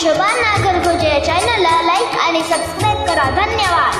शोभा नागरगोजे या चॅनलला लाईक आणि सबस्क्राईब करा. धन्यवाद.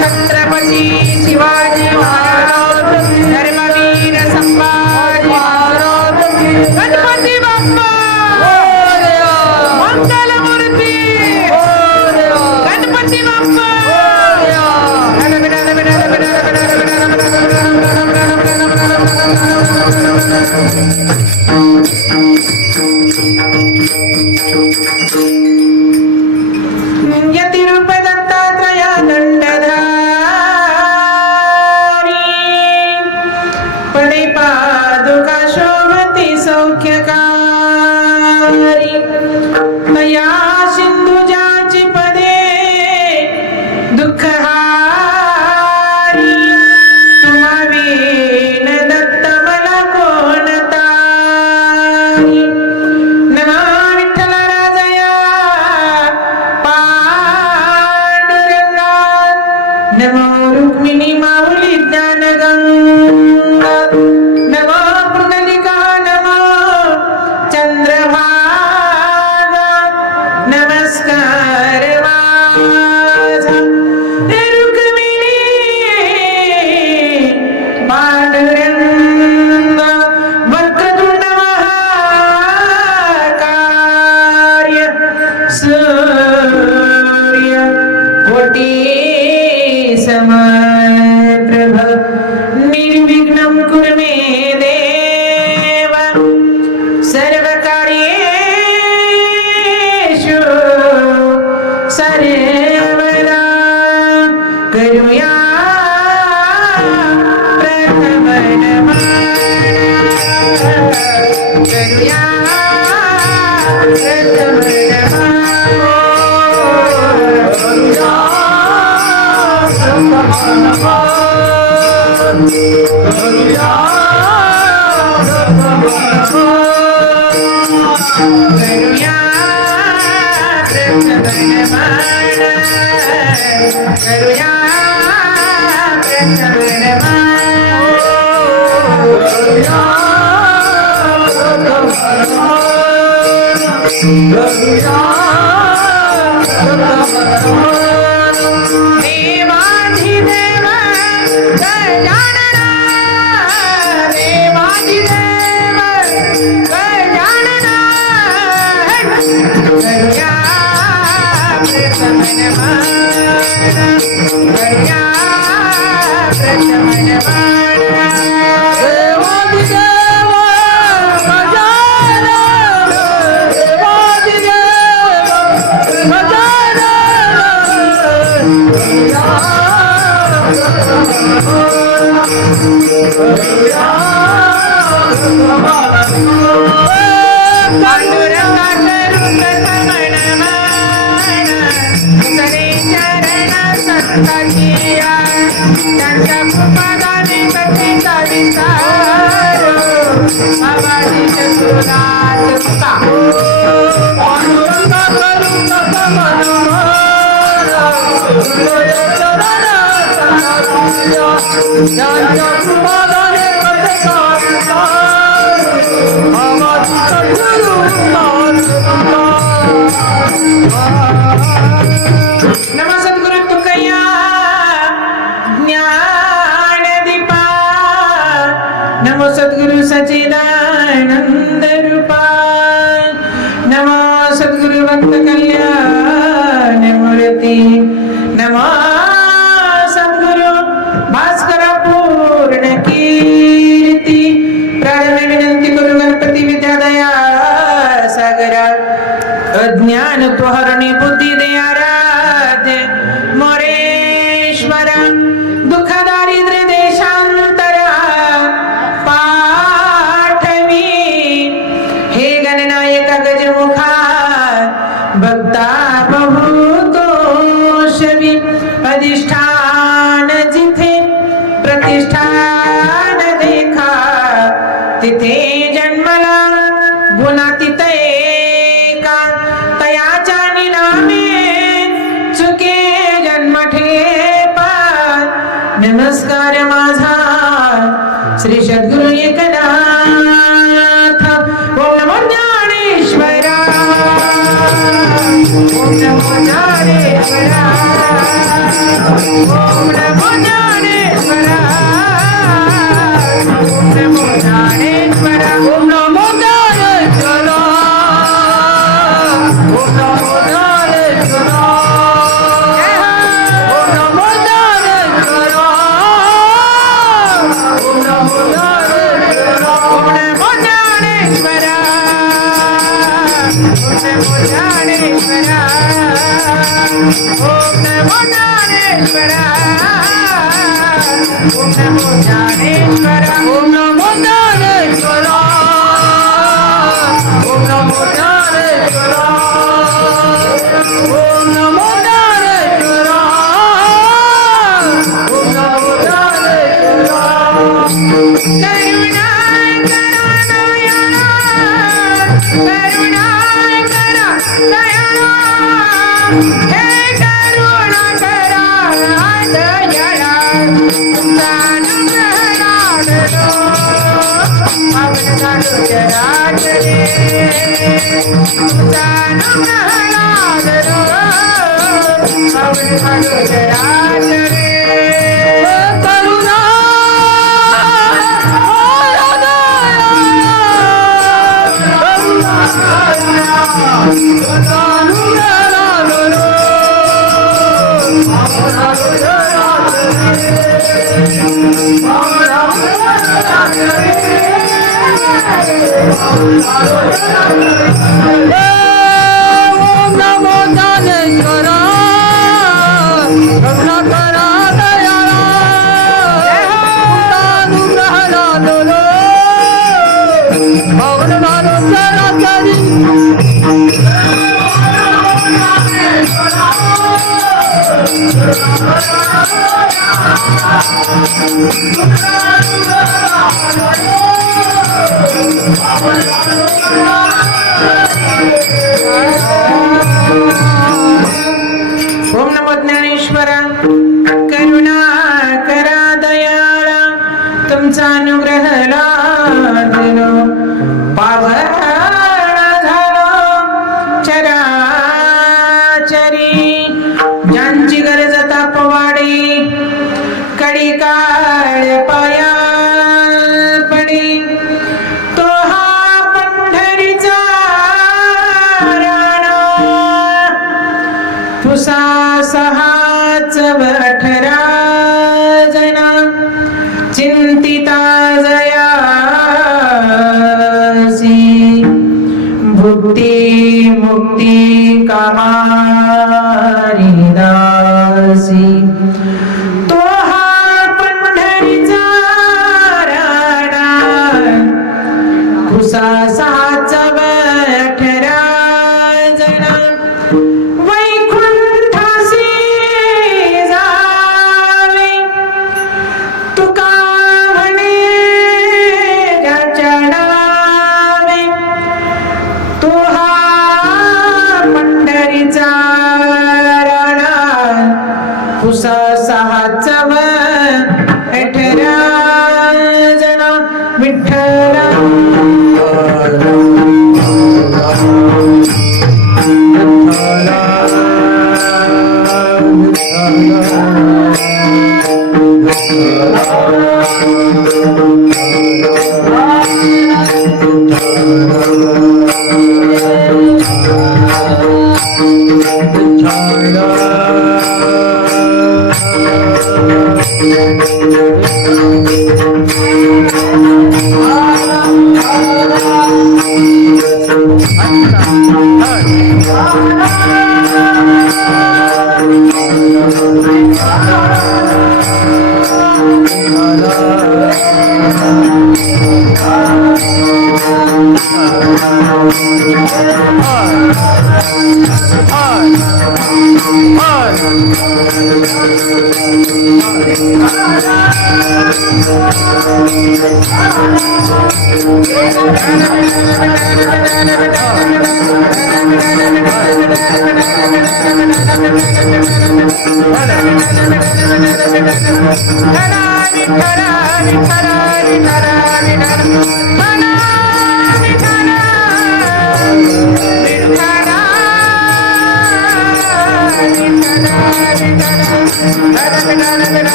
छत्रपती शिवाजी महाराज धर्मवीर संभाजी महाराज गणपती बाप्पा मंगलमूर्ती गणपती बाप्पा यतिरूप दत्तात्रय दंडधारी पदे पादुका शोभती सौख्यकारी या सिंधुजाची पदे दुःखहारी तुम्हा वीण दत्त मला कोण तारी. नमो विठ्ठल राजया पांडुरंगा नमो रुक्मिणी माऊली ज्ञानगंगा नमो पुंडलिका नमो चंद्रभागा नमस्कार माझा हे रुक्मिणी पांडुरंगा वक्रतुंड महाकाय सूर्य कोटी समप्रभ निर्विघ्नं कुरु मे देव सर्वकार्येषु सर्वदा करुया प्रथम करुया प्रथम देवाधिदेव गजानना देवाधिदेव गजानना करुया प्रथम करुया प्रथम देवाधिदेव गजानना नमः सद्गुरु तुकया ज्ञानदीपा नमो सद्गुरु सच्चिदानंद रूपा नमो सद्गुरु भक्त कल्याण मूर्ती नमो सद्गुरु भास्कर पूर्ण कीर्ती प्रारंभ विनंती करू गणपती अज्ञान त्वहरणी बुद्धी दे आराध्य मोरेश्वरा दुःख दारिद्र्य देशांतरा पाठवी हे गणनायक गजमुखा भक्ता बहुतोषवी अधिष्ठान जिथे प्रतिष्ठान देखा तिथे जन्मला गुणातीत एका तयाच्या निनामे चुके जन्म ठेपा नमस्कार माझा श्री सद्गुरु एकनाथ ओम नमो ज्ञानेश्वरा ओम नमो ज्ञानेश्वरा ओम नमो ज्ञानेश्वरा ओम नमो ज्ञानेश्वरा ओम नमो ज्ञानेश्वरा ओम नमो ज्ञानेश्वरा ओम नमो ज्ञानेश्वरा ओम नमो ज्ञानेश्वरा ओम नमो ज्ञानेश्वरा ओम नमो ज्ञानेश्वरा ओम नमो ज्ञानेश्वरा ओम नमो ज्ञानेश्वरा ओम नमो ज्ञानेश्वरा ओम नमो ज्ञानेश्वरा ओम नमो ज्ञानेश्वरा ओम नमो ज्ञानेश्वरा करुणा करा दयाळा हे करुणा करा दयाळा ओम नमो ज्ञानेश्वरा करुणा करा दयाळा अनुग्रहाला दोलो भवन मानो चराचरी ओम नमो ज्ञानेश्वरा करुणा करा दयाळा तुमचा अनुग्रह लाभलो पावन झालो चराचरी ज्यांची गरज तापवाडी कडी काळ पाया पडी तो हा पंढरीचा राणा तुसा सहाच वठरा जना चिंतिता जयासी भुक्ती मुक्ती कामारी दासी तो हा पंढरीचा राणा तुसा सहाच वठरा जना वैकुंठासी जावे तुका म्हणे ज्याच्या नावे तो हा पंढरीचा राणा तुसा सहाच वठरा जना विठ्ठला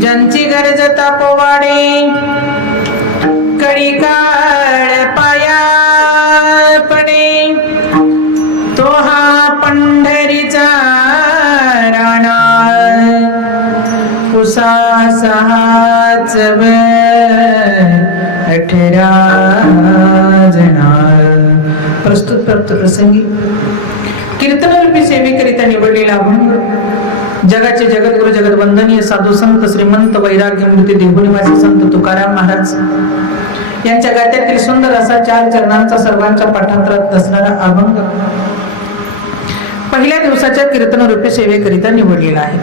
ज्यांची गरज तापवाडे कडी काळ पाया पडे तो हा पंढरीचा राणा उसास हाच 18 जना. प्रस्तुत प्राप्त प्रसंगी कीर्तनरूपी सेवेकरिता निवडलेला अभंग जगाचे जगद्गुरु जगदवंदनीय साधू संत श्रीमंत वैराग्यमूर्ती देहूनिवासी संत तुकाराम महाराज यांच्या गात्यातील सुंदर असा 4 चरणांचा सर्वांच्या पाठांतरात असणारा अभंग पहिल्या दिवसाच्या कीर्तनरूपी सेवेकरिता निवडलेला आहे.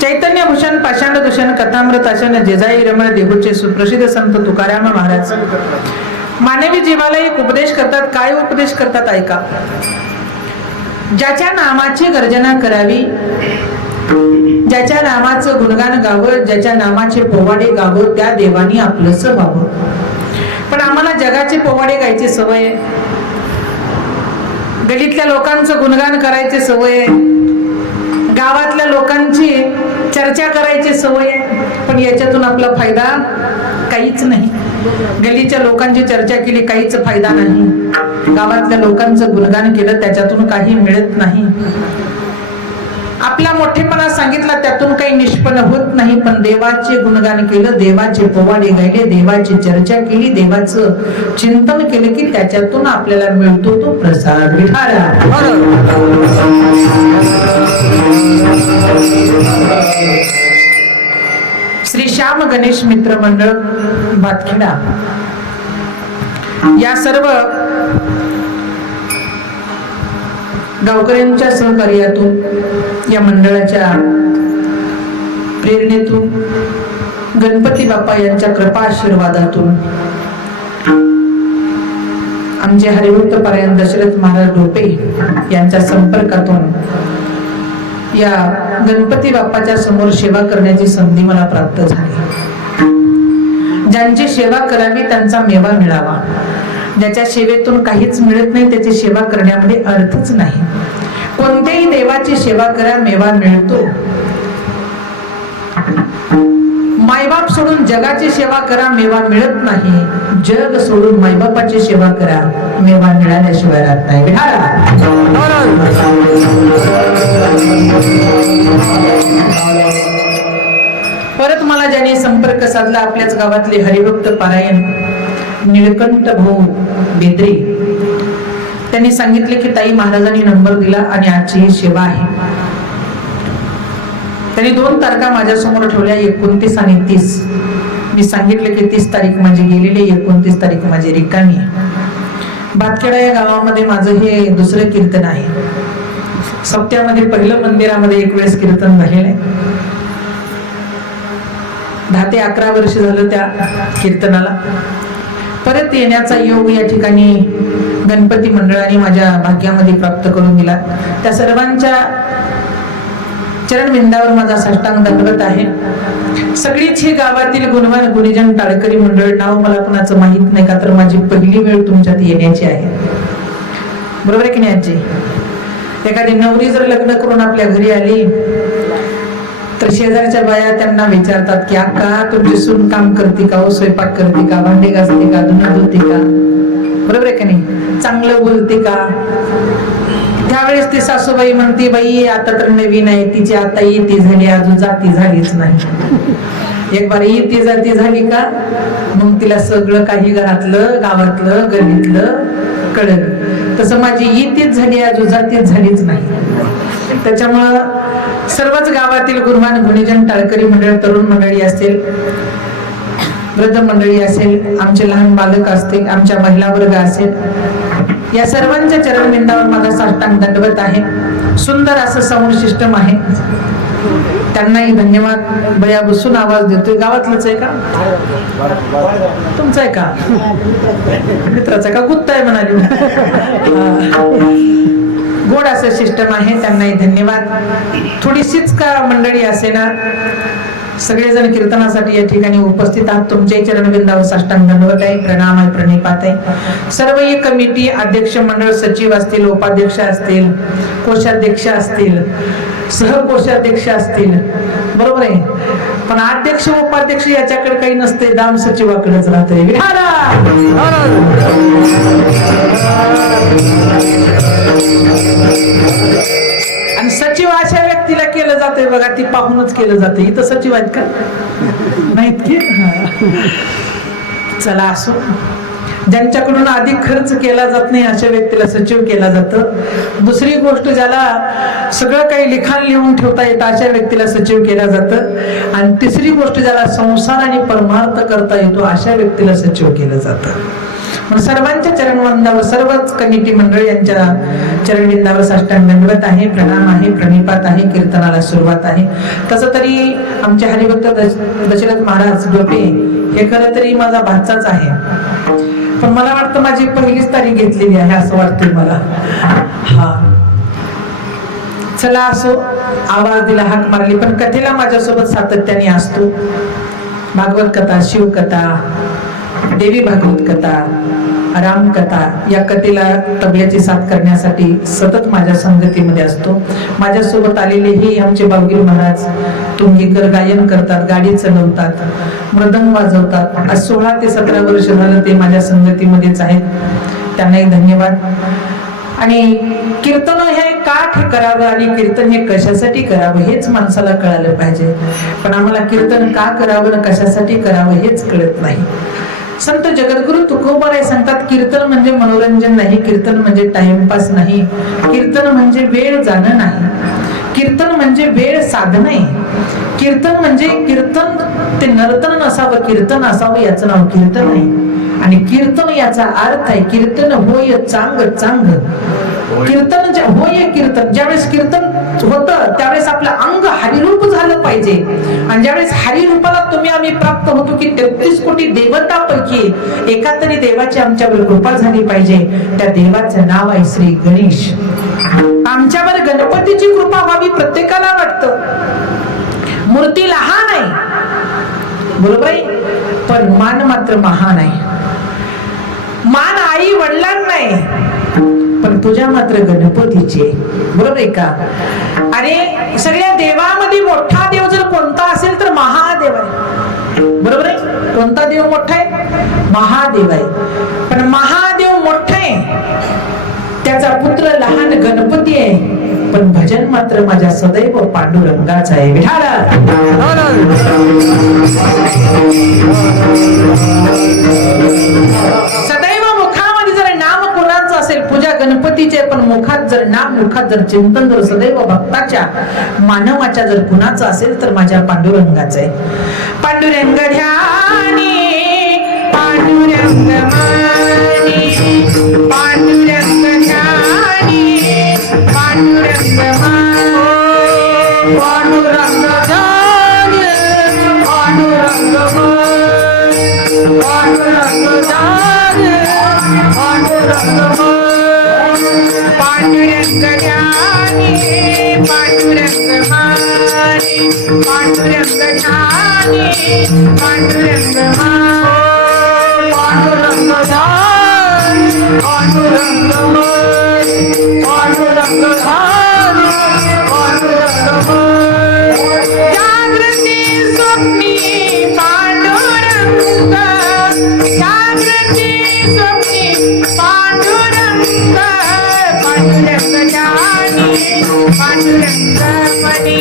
चैतन्य भूषण पाषाण दूषण कथामृत आशन जेजाई रमण देहूचे सुप्रसिद्ध संत तुकाराम महाराज मानवी जीवाला एक उपदेश करतात. काय उपदेश करतात ऐका. ज्याच्या नामाची गर्जना करावी, ज्याच्या नामाचं गुणगान गावं, ज्याच्या नामाचे पोवाडे गावं, त्या देवानी आपलंच व्हावं. पण आम्हाला जगाचे पोवाडे गायची सवय, गलीतल्या लोकांचं गुणगान करायची सवय, गावातल्या लोकांची चर्चा करायची सवय, पण याच्यातून आपला फायदा काहीच नाही. गलीच्या लोकांची चर्चा केली काहीच फायदा नाही, गावातल्या लोकांचं गुणगान केलं त्याच्यातून काही मिळत नाही. आपला मोठेपणा सांगितला त्यातून काही निष्पन्न होत नाही. पण देवाचे गुणगान केलं, देवाचे पोवाडे गायले, देवाची चर्चा केली, देवाचं चिंतन केलं की त्याच्यातून आपल्याला मिळतो तो प्रसाद. विठाला श्री श्याम गणेश मित्र मंडळ भातखेडा या सर्व गावकऱ्यांच्या सहकार्यातून, या मंडळाच्या प्रेरणेतून, गणपती बाप्पा यांच्या कृपा आशीर्वादातून, आमचे हरिभक्त पारायण दशरथ महाराज डोपे यांच्या संपर्कातून या गणपती बाप्पाच्या समोर सेवा करण्याची संधी मला प्राप्त झाली. ज्यांची सेवा करावी त्यांचा मेवा मिळावा. ज्याच्या सेवेतून काहीच मिळत नाही त्याची सेवा करण्यामध्ये अर्थच नाही. कोणत्याही देवाची सेवा करा, मेवा मिळतो. मायबाप सोडून जगाची सेवा करा, मेवा मिळत नाही. जग सोडून मायबापाची सेवा करा, मेवा मिळाल्याशिवाय राहत नाही. परत मला ज्याने संपर्क साधला, आपल्याच गावातले हरिभक्त पारायण निळकंठ भाऊ बेद्रे, त्यांनी सांगितले की ताई महाराजांनी नंबर दिला आणि आजची ही सेवा आहे. त्यांनी 2 तारखा माझ्या समोर ठेवल्या, 29 आणि 30. मी सांगितलं की 30 तारीख माझी गेलेली, 29 तारीख माझी रिकामी. भातखेडा या गावामध्ये माझं हे दुसरं कीर्तन आहे. सप्त्यामध्ये पहिलं मंदिरामध्ये एक वेळेस कीर्तन झालेलं आहे. 10 ते 11 वर्ष झालं त्या कीर्तनाला. परत येण्याचा योग या ठिकाणी गणपती मंडळाने माझ्या भाग्यामध्ये प्राप्त करून दिला. त्या सर्वांच्या चरणबिंदावर माझा साष्टांग दंडवत आहे. सगळीच ही गावातील गुणवान गुणीजन टाळकरी मंडळ, नाव मला कुणाचं माहित नाही का तर माझी पहिली वेळ तुमच्यात येण्याची आहे. बरोबर आहे की नाही आजी? एखादी नवरी जर लग्न करून आपल्या घरी आली तर शेजारच्या बाया त्यांना विचारतात की अक्का तुमची सून काम करते का, स्वयंपाक करते का, भांडे घासते का, धुणं धुते का, बरोबर आहे का नाही, चांगलं बोलते का. त्यावेळेस ती सासूबाई म्हणते बाई आता तर नवीन आहे, तिची आता येती झाली, अजून जाती झालीच नाही. एक बार येती जाती झाली का मग तिला सगळं काही घरातलं गावातलं गल्लीतलं कळलं. तसं माझी येतीच झाली अजून जातीच झालीच नाही. त्याच्यामुळं सर्वच गावातील गुणवान गुणीजन टाळकरी मंडळ, तरुण मंडळी असेल, वृद्ध मंडळी असेल, आमचे लहान बालक असतील, आमच्या महिला वर्ग असेल, या सर्वांच्या चरणबिंदावर माझा साष्टांग दंडवत आहे. सुंदर असं साऊंड सिस्टम आहे, त्यांनाही धन्यवाद. बया बसून आवाज देतोय. गावातलंच आहे का? तुमचं आहे का? मित्राचा का? गुत्ता आहे म्हणाली. गोड असं सिस्टम आहे, त्यांनाही धन्यवाद. थोडीशीच का मंडळी असे ना, सगळेजण कीर्तनासाठी या ठिकाणी उपस्थित आहात. तुमच्याही चरणबिंदावर साष्टांग दंडवत आहे, प्रणाम आहे, प्रणिपात आहे. सर्व ही कमिटी, अध्यक्ष मंडळ, सचिव असतील, उपाध्यक्ष असतील, कोषाध्यक्ष असतील, सहकोषाध्यक्ष असतील, बरोबर आहे. पण अध्यक्ष उपाध्यक्ष याच्याकडे काही नसते, दाम सचिवाकडेच राहते. आणि सचिव अशा व्यक्तीला केलं जातंय बघा, ती पाहूनच केलं जाते. इथं सचिव आहेत का? नाहीत की? चला असो, ज्यांच्याकडून अधिक खर्च केला जात नाही अशा व्यक्तीला सचिव केला जातं. दुसरी गोष्ट, ज्याला सगळं काही लिखाण लिहून ठेवता येतं अशा व्यक्तीला सचिव केला जातं. आणि तिसरी गोष्ट, ज्याला संसार आणि परमार्थ करता येतो अशा व्यक्तीला सचिव केलं जातं. मग सर्वांच्या चरणवंदावर, सर्वच कमिटी मंडळ यांच्या चरणविंदावर साष्टांग दंडवत आहे, प्रणाम आहे, प्रणिपात आहे. कीर्तनाला सुरुवात आहे. तसं तरी आमचे हरिभक्त दशरथ महाराज डोपे हे खरं तरी माझा भाचाच आहे, पण मला वाटतं माझी पहिलीच तारीख घेतलेली आहे असं वाटतंय मला. हा, चला असो, आवाज दिला, हाक मारली, पण कथेला माझ्यासोबत सातत्याने असतो. भागवत कथा, शिवकथा, देवी भागवत कथा, रामकथा, या कथेला तबल्याची साथ करण्यासाठी सतत माझ्या संगतीमध्ये असतो. माझ्यासोबत आलेलेही आमचे बावगीर महाराज तुंगीकर गायन करतात, गाडी चालवतात, मृदंग वाजवतात. आज 16 ते 17 वर्ष झालं ते माझ्या संगतीमध्येच आहेत, त्यांनाही धन्यवाद. आणि कीर्तन हे का करावं आणि कीर्तन हे कशासाठी करावं हेच माणसाला कळालं पाहिजे. पण आम्हाला कीर्तन का करावं, कशासाठी करावं हेच कळत नाही. संत जगद्गुरु तुकोबाराय सांगतात, कीर्तन म्हणजे मनोरंजन नाही, कीर्तन म्हणजे टाइमपास नाही, कीर्तन म्हणजे वेळ जाणं नाही, कीर्तन म्हणजे वेळ साधन आहे. कीर्तन म्हणजे कीर्तन ते नर्तन नसावं, कीर्तन असावं, याचं नाव कीर्तन आहे. आणि कीर्तन याचा अर्थ आहे कीर्तन होय चांग चांग. कीर्तन होय कीर्तन, ज्यावेळेस कीर्तन होतं त्यावेळेस आपलं अंग हरिरूप झालं पाहिजे. आणि ज्यावेळेस हरिरूपाला तुम्ही आम्ही प्राप्त होतो की 33 कोटी देवतापैकी एका तरी देवाची आमच्यावर कृपा झाली पाहिजे. त्या देवाचं नाव आहे श्री गणेश. आमच्यावर गणपतीची कृपा व्हावी प्रत्येकाला वाटतं. मूर्ती लहान आहे, बरोबर आहे, पण मान मात्र महान आहे. मान आई वडिलांना नाही, पण तुझ्या मात्र गणपतीची, बरोबर आहे का? अरे सगळ्या देवामध्ये मोठा देव जर कोणता असेल तर महादेव आहे, बरोबर आहे. कोणता देव मोठा आहे? महादेव आहे. पण महादेव मोठा आहे, त्याचा पुत्र लहान गणपती आहे, पण भजन मात्र माझ्या सदैव पांडुरंगाचा आहे. विठाला सदैव मुखामध्ये जर नाम कोणाचं असेल, पूजा गणपतीचे, पण मुखात जर नाम, मुखात जर चिंतन जर सदैव भक्ताच्या मानवाच्या जर कुणाचं असेल तर माझ्या पांडुरंगाचं आहे. पांडुरंग ध्यानी, पांडुरंग मानी, पांडुरंग ध्यानी, पांडुरंग मानी, पांडुरंग ध्यानी, पांडुरंग मानी, पांडुरंग ध्यानी, पांडुरंग मानी, पांडुरंग ध्यानी, पांडुरंग मानी, पांडुरंग ध्यानी, पांडुरंग मानी, पांडुरंग ध्यानी, पांडुरंग मानी, पांडुरंग ध्यानी, पांडुरंग मानी. जागृती स्वप्नी पांडुरंग, जागृती स्वप्नी पांडुरंग, पांडुरंग ध्यानी, पांडुरंग मनी,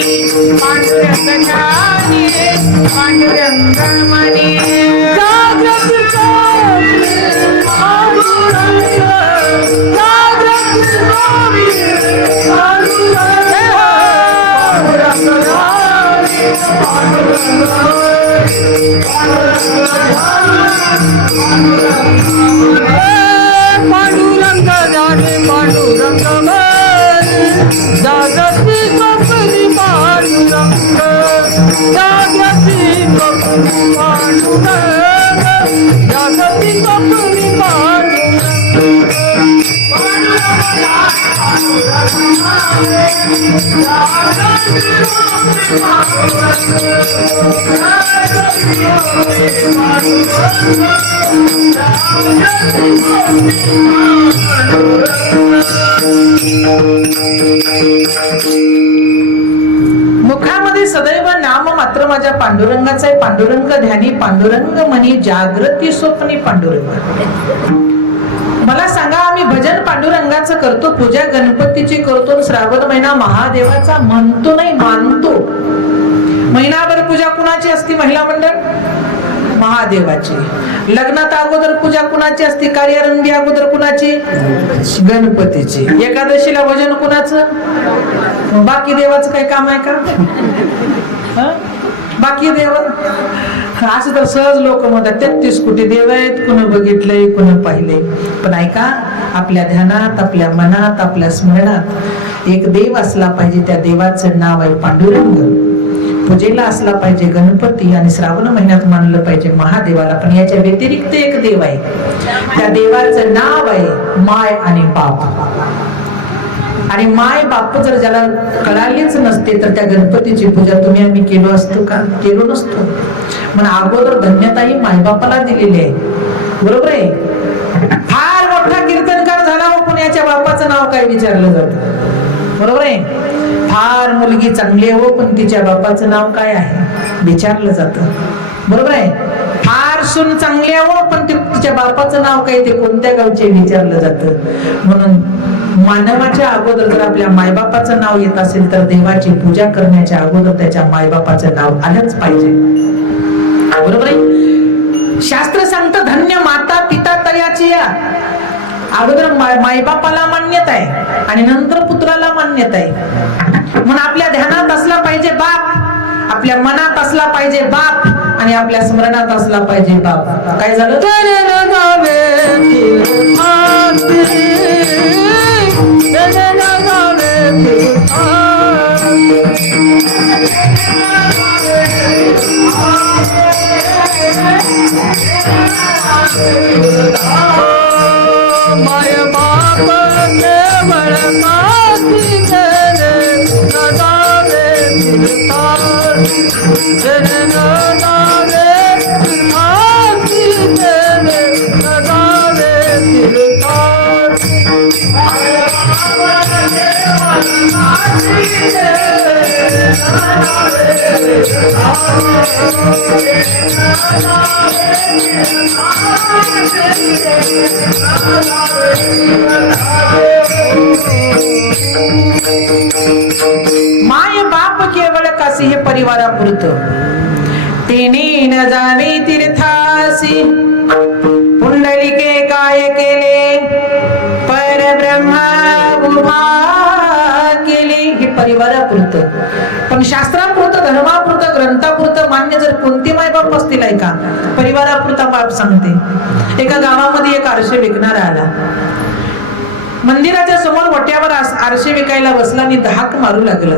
पांडुरंग ध्यानी, पांडुरंग मनी. जागृती स्वप्नी पांडुरंग, जागृती पांडुरंग जाने पांडुरंग जागती कपली पांडुरंग जागती कपली पांडुरंग जागती कपली मुखामध्ये सदैव नाम मात्र माझ्या पांडुरंगाचा आहे. पांडुरंग ध्यानी पांडुरंग म्हणी जागृती स्वप्नी पांडुरंग. मला सांगा, आम्ही भजन पांडुरंगाचं करतो, पूजा गणपतीची करतो, श्रावण महिना महादेवाचा म्हणतो नाही मानतो. महिनाभर पूजा कुणाची असती? महिला मंडळ महादेवाची. लग्नात अगोदर पूजा कुणाची असते? कार्यारंभी अगोदर कुणाची? गणपतीची. एकादशीला भजन कुणाचं? बाकी देवाचं काही काम आहे का? बाकी देव असं तर सहज लोक म्हणतात 33 कोटी देव आहेत, कुणा बघितलंय कुणा पाहिलंय. पण ऐका, आपल्या ध्यानात, आपल्या मनात, आपल्या स्मरणात एक देव असला पाहिजे. त्या देवाचं नाव आहे पांडुरंग. पूजेला असला पाहिजे गणपती आणि श्रावण महिन्यात मानलं पाहिजे महादेवाला. पण याच्या व्यतिरिक्त एक देव आहे, त्या देवाचं नाव आहे माय आणि बाप. आणि माय बाप जर ज्याला कळालीच नसते तर त्या गणपतीची पूजा तुम्ही आम्ही केलो असतो का? केलो नसतो. म्हणून अगोदर धन्यता ही मायबापाला दिलेली आहे. बरोबर आहे. फार मोठा कीर्तनकार झाला हो, पुण्याच्या बापाचं नाव काय विचारलं जातं? बरोबर आहे. फार मुलगी चांगली आहे हो, पण तिच्या बापाचं नाव काय आहे विचारलं जातं. बरोबर आहे. फार सून चांगली आहे हो, पण तिच्या बापाचं नाव काय, ते कोणत्या गावचे विचारलं जातं. म्हणून मानवाच्या अगोदर जर आपल्या मायबापाचं नाव येत असेल तर देवाची पूजा करण्याच्या अगोदर त्याच्या मायबापाचं नाव आलंच पाहिजे. बरोबर आहे. शास्त्र सांगतं धन्य माता पिता तयाची. अगोदर मायबापाला मान्यता आहे आणि नंतर पुत्राला मान्यता आहे. म्हणून आपल्या ध्यानात असला पाहिजे बाप, आपल्या मनात असला पाहिजे बाप आणि आपल्या स्मरणात असला पाहिजे बाप. काय झालं? माय बाप केवळ काशी केले नदावे फिरतार नदावे काशी केले नदावे फिरतार. माय बाप केवळ काशी केले नदावे माय बाप केवळ काशी हे परिवारापुरतं. तेने न जाणे तीर्थासी पुंडलिके काय केले परब्रह्मा उभा केले. हे परिवारापुरतं. पण शास्त्रापुरतं, धर्मापुरतं, ग्रंथापुरतं मान्य जर कोणते मायबाप असतील ऐका, परिवारापुरता बाप सांगते. एका गावामध्ये एक आरसे विकणारा आला. मंदिराच्या समोर वट्यावर आरसे विकायला बसला आणि धाक मारू लागला.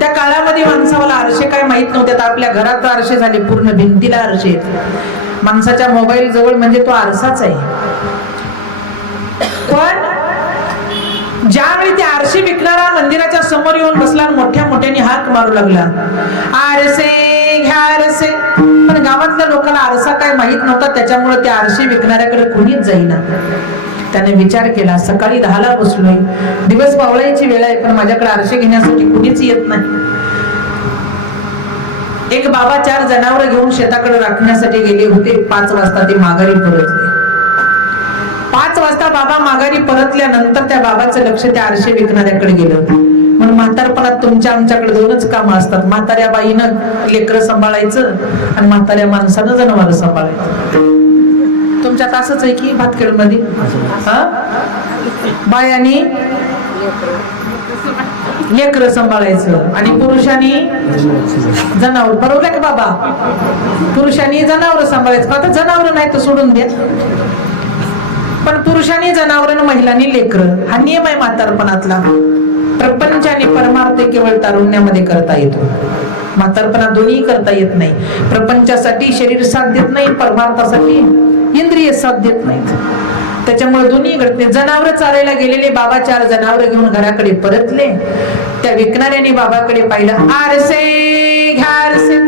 त्या काळामध्ये माणसाला आरसे काय माहित नव्हते. आपल्या घरात आरसे झाले, पूर्ण भिंतीला आरसे. माणसाच्या मोबाईल जवळ म्हणजे तो आरसाच आहे. पण ज्यावेळी ते आरसे विकणारा मंदिराच्या समोर येऊन बसला, मोठ्या मोठ्याने हाक मारू लागला, आरसे घ्या आरसे. पण गावातल्या लोकांना आरसा काय माहित नव्हता, त्याच्यामुळे त्या आरसे विकणाऱ्याकडे कोणीच जाईना. त्याने विचार केला, सकाळी 10ला बसलोय, दिवस पावळायची वेळ आहे, पण माझ्याकडे आरसे घेण्यासाठी कुणीच येत नाही. एक बाबा 4 जनावर घेऊन शेताकडे राखण्यासाठी गेले होते. 5 वाजता ते माघारी परतले. 5 वाजता बाबा माघारी परतल्यानंतर त्या बाबाचं लक्ष त्या आरसे विकणाऱ्याकडे गेलं. म्हणून म्हातारपणात तुमच्या आमच्याकडे 2च कामं असतात. म्हाताऱ्या बाईनं लेकरं सांभाळायचं आणि म्हाताऱ्या माणसानं जनावर सांभाळायचं. तुमच्यात असंच आहे की भातखेड मध्ये बायानी लेकरं सांभाळायचं आणि पुरुषांनी जनावर. बरोबर आहे का बाबा? पुरुषांनी जनावर सांभाळायचं. आता जनावर नाही तर सोडून द्या, पण पुरुषांनी जनावर आणि महिलांनी लेकरं, हा नियम आहे म्हातारपणातला. प्रपंच आणि परमार्थ केवळ तारुण्यामध्ये करता येतो. म्हातारपणा दोन्ही करता येत नाही. प्रपंचासाठी शरीर साथ देत नाही, परमार्थासाठी इंद्रिय साथ देत नाहीत. त्याच्यामुळे दोन्ही घडते. जनावर चालायला गेलेले बाबा 4 जनावर घेऊन घराकडे परतले. त्या विकणाऱ्याने बाबाकडे पाहिलं. आरसे घ्या आरसे,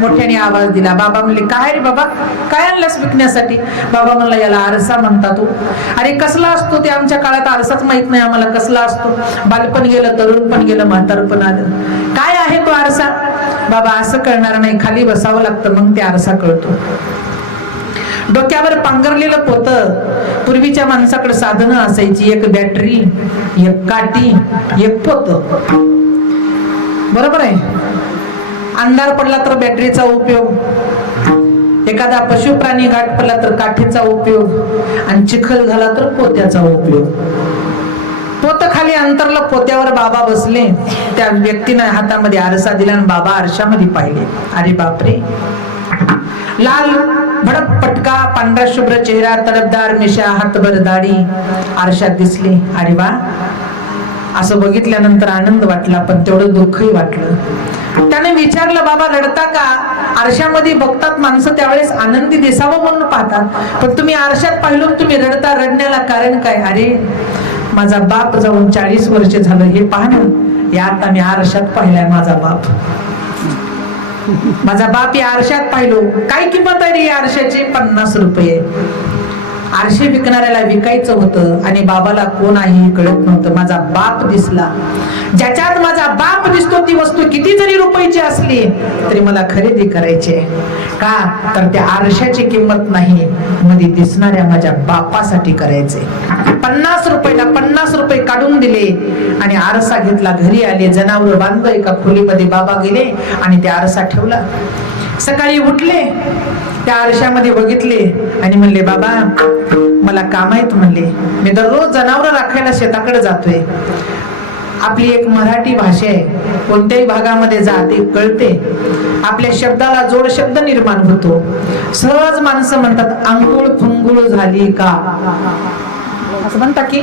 मोठ्याने आवाज दिला. बाबा म्हणले, काय रे बाबा, काय आणलंस विकण्यासाठी? बाबा म्हणला, याला आरसा म्हणतात. अरे कसला असतो ते? आमच्या काळात आरसाच माहित नाही आम्हाला कसला असतो. बालपण गेलं, तरुण पण गेलं, म्हातारपण आलं. काय आहे तो आरसा? बाबा असं कळणार नाही, खाली बसावं लागतं मग ते आरसा कळतो. डोक्यावर पांघरलेलं पोतं. पूर्वीच्या माणसाकडे साधनं असायची. एक बॅटरी, एक काठी, एक पोत. बरोबर आहे. अंधार पडला तर बॅटरीचा उपयोग, एखादा पशु प्राणी घाट पडला तर काठीचा उपयोग, आणि चिखल झाला तर पोत्याचा उपयोग. पोत खाली अंतरलं, पोत्यावर बाबा बसले. त्या व्यक्तीने हातामध्ये आरसा दिला आणि बाबा आरशामध्ये पाहिले. अरे बापरे, लाल भडक पटका, पांढरा शुभ्र चेहरा, तडफदार मिशा, हातभर दाढी आरशात दिसले. अरे वा, असं बघितल्यानंतर आनंद वाटला, पण तेवढं दुःखही वाटलं. त्याने विचारलं, बाबा रडता का? आरशामध्ये बघतात माणसं त्यावेळेस आनंदी दिसावं म्हणून पाहतात, पण तुम्ही आरशात पाहिलं तुम्ही रडता, रडण्याला कारण काय? अरे माझा बाप जाऊन 40 वर्ष झालं, हे पहा ना, या आता मी आरशात पाहिलाय माझा बाप. माझा बाप या आरशात पाहिलो. काय किंमत आहे रे या आरशाची? 50 रुपये. आरशे विकणाऱ्याला विकायचं होतं आणि बाबाला कोण आहे कळत नव्हतं. माझा बाप दिसला. ज्याच्यात माझा बाप दिसतो ती वस्तू किती जरी रुपयाची असली तरी मला खरेदी करायची आहे. का तर त्या आरशाची किंमत नाही, मध्ये दिसणाऱ्या माझ्या बापासाठी करायचे. 50 रुपयाला 50 रुपये काढून दिले आणि आरसा घेतला. घरी आले, जनावर बांधलं, एका खोलीमध्ये बाबा गेले आणि त्या आरसा ठेवला. सकाळी उठले, त्या आरशामध्ये बघितले आणि म्हणले, बाबा मला काम आहेत म्हणले, मी दररोज जनावर राखायला शेताकडे जातोय. आपली एक मराठी भाषा आहे, कोणत्याही भागामध्ये जाते कळते. आपल्या शब्दाला जोड शब्द निर्माण होतो. सहज माणसं म्हणतात, अंघोळ फंगुळ झाली का, असं म्हणतात की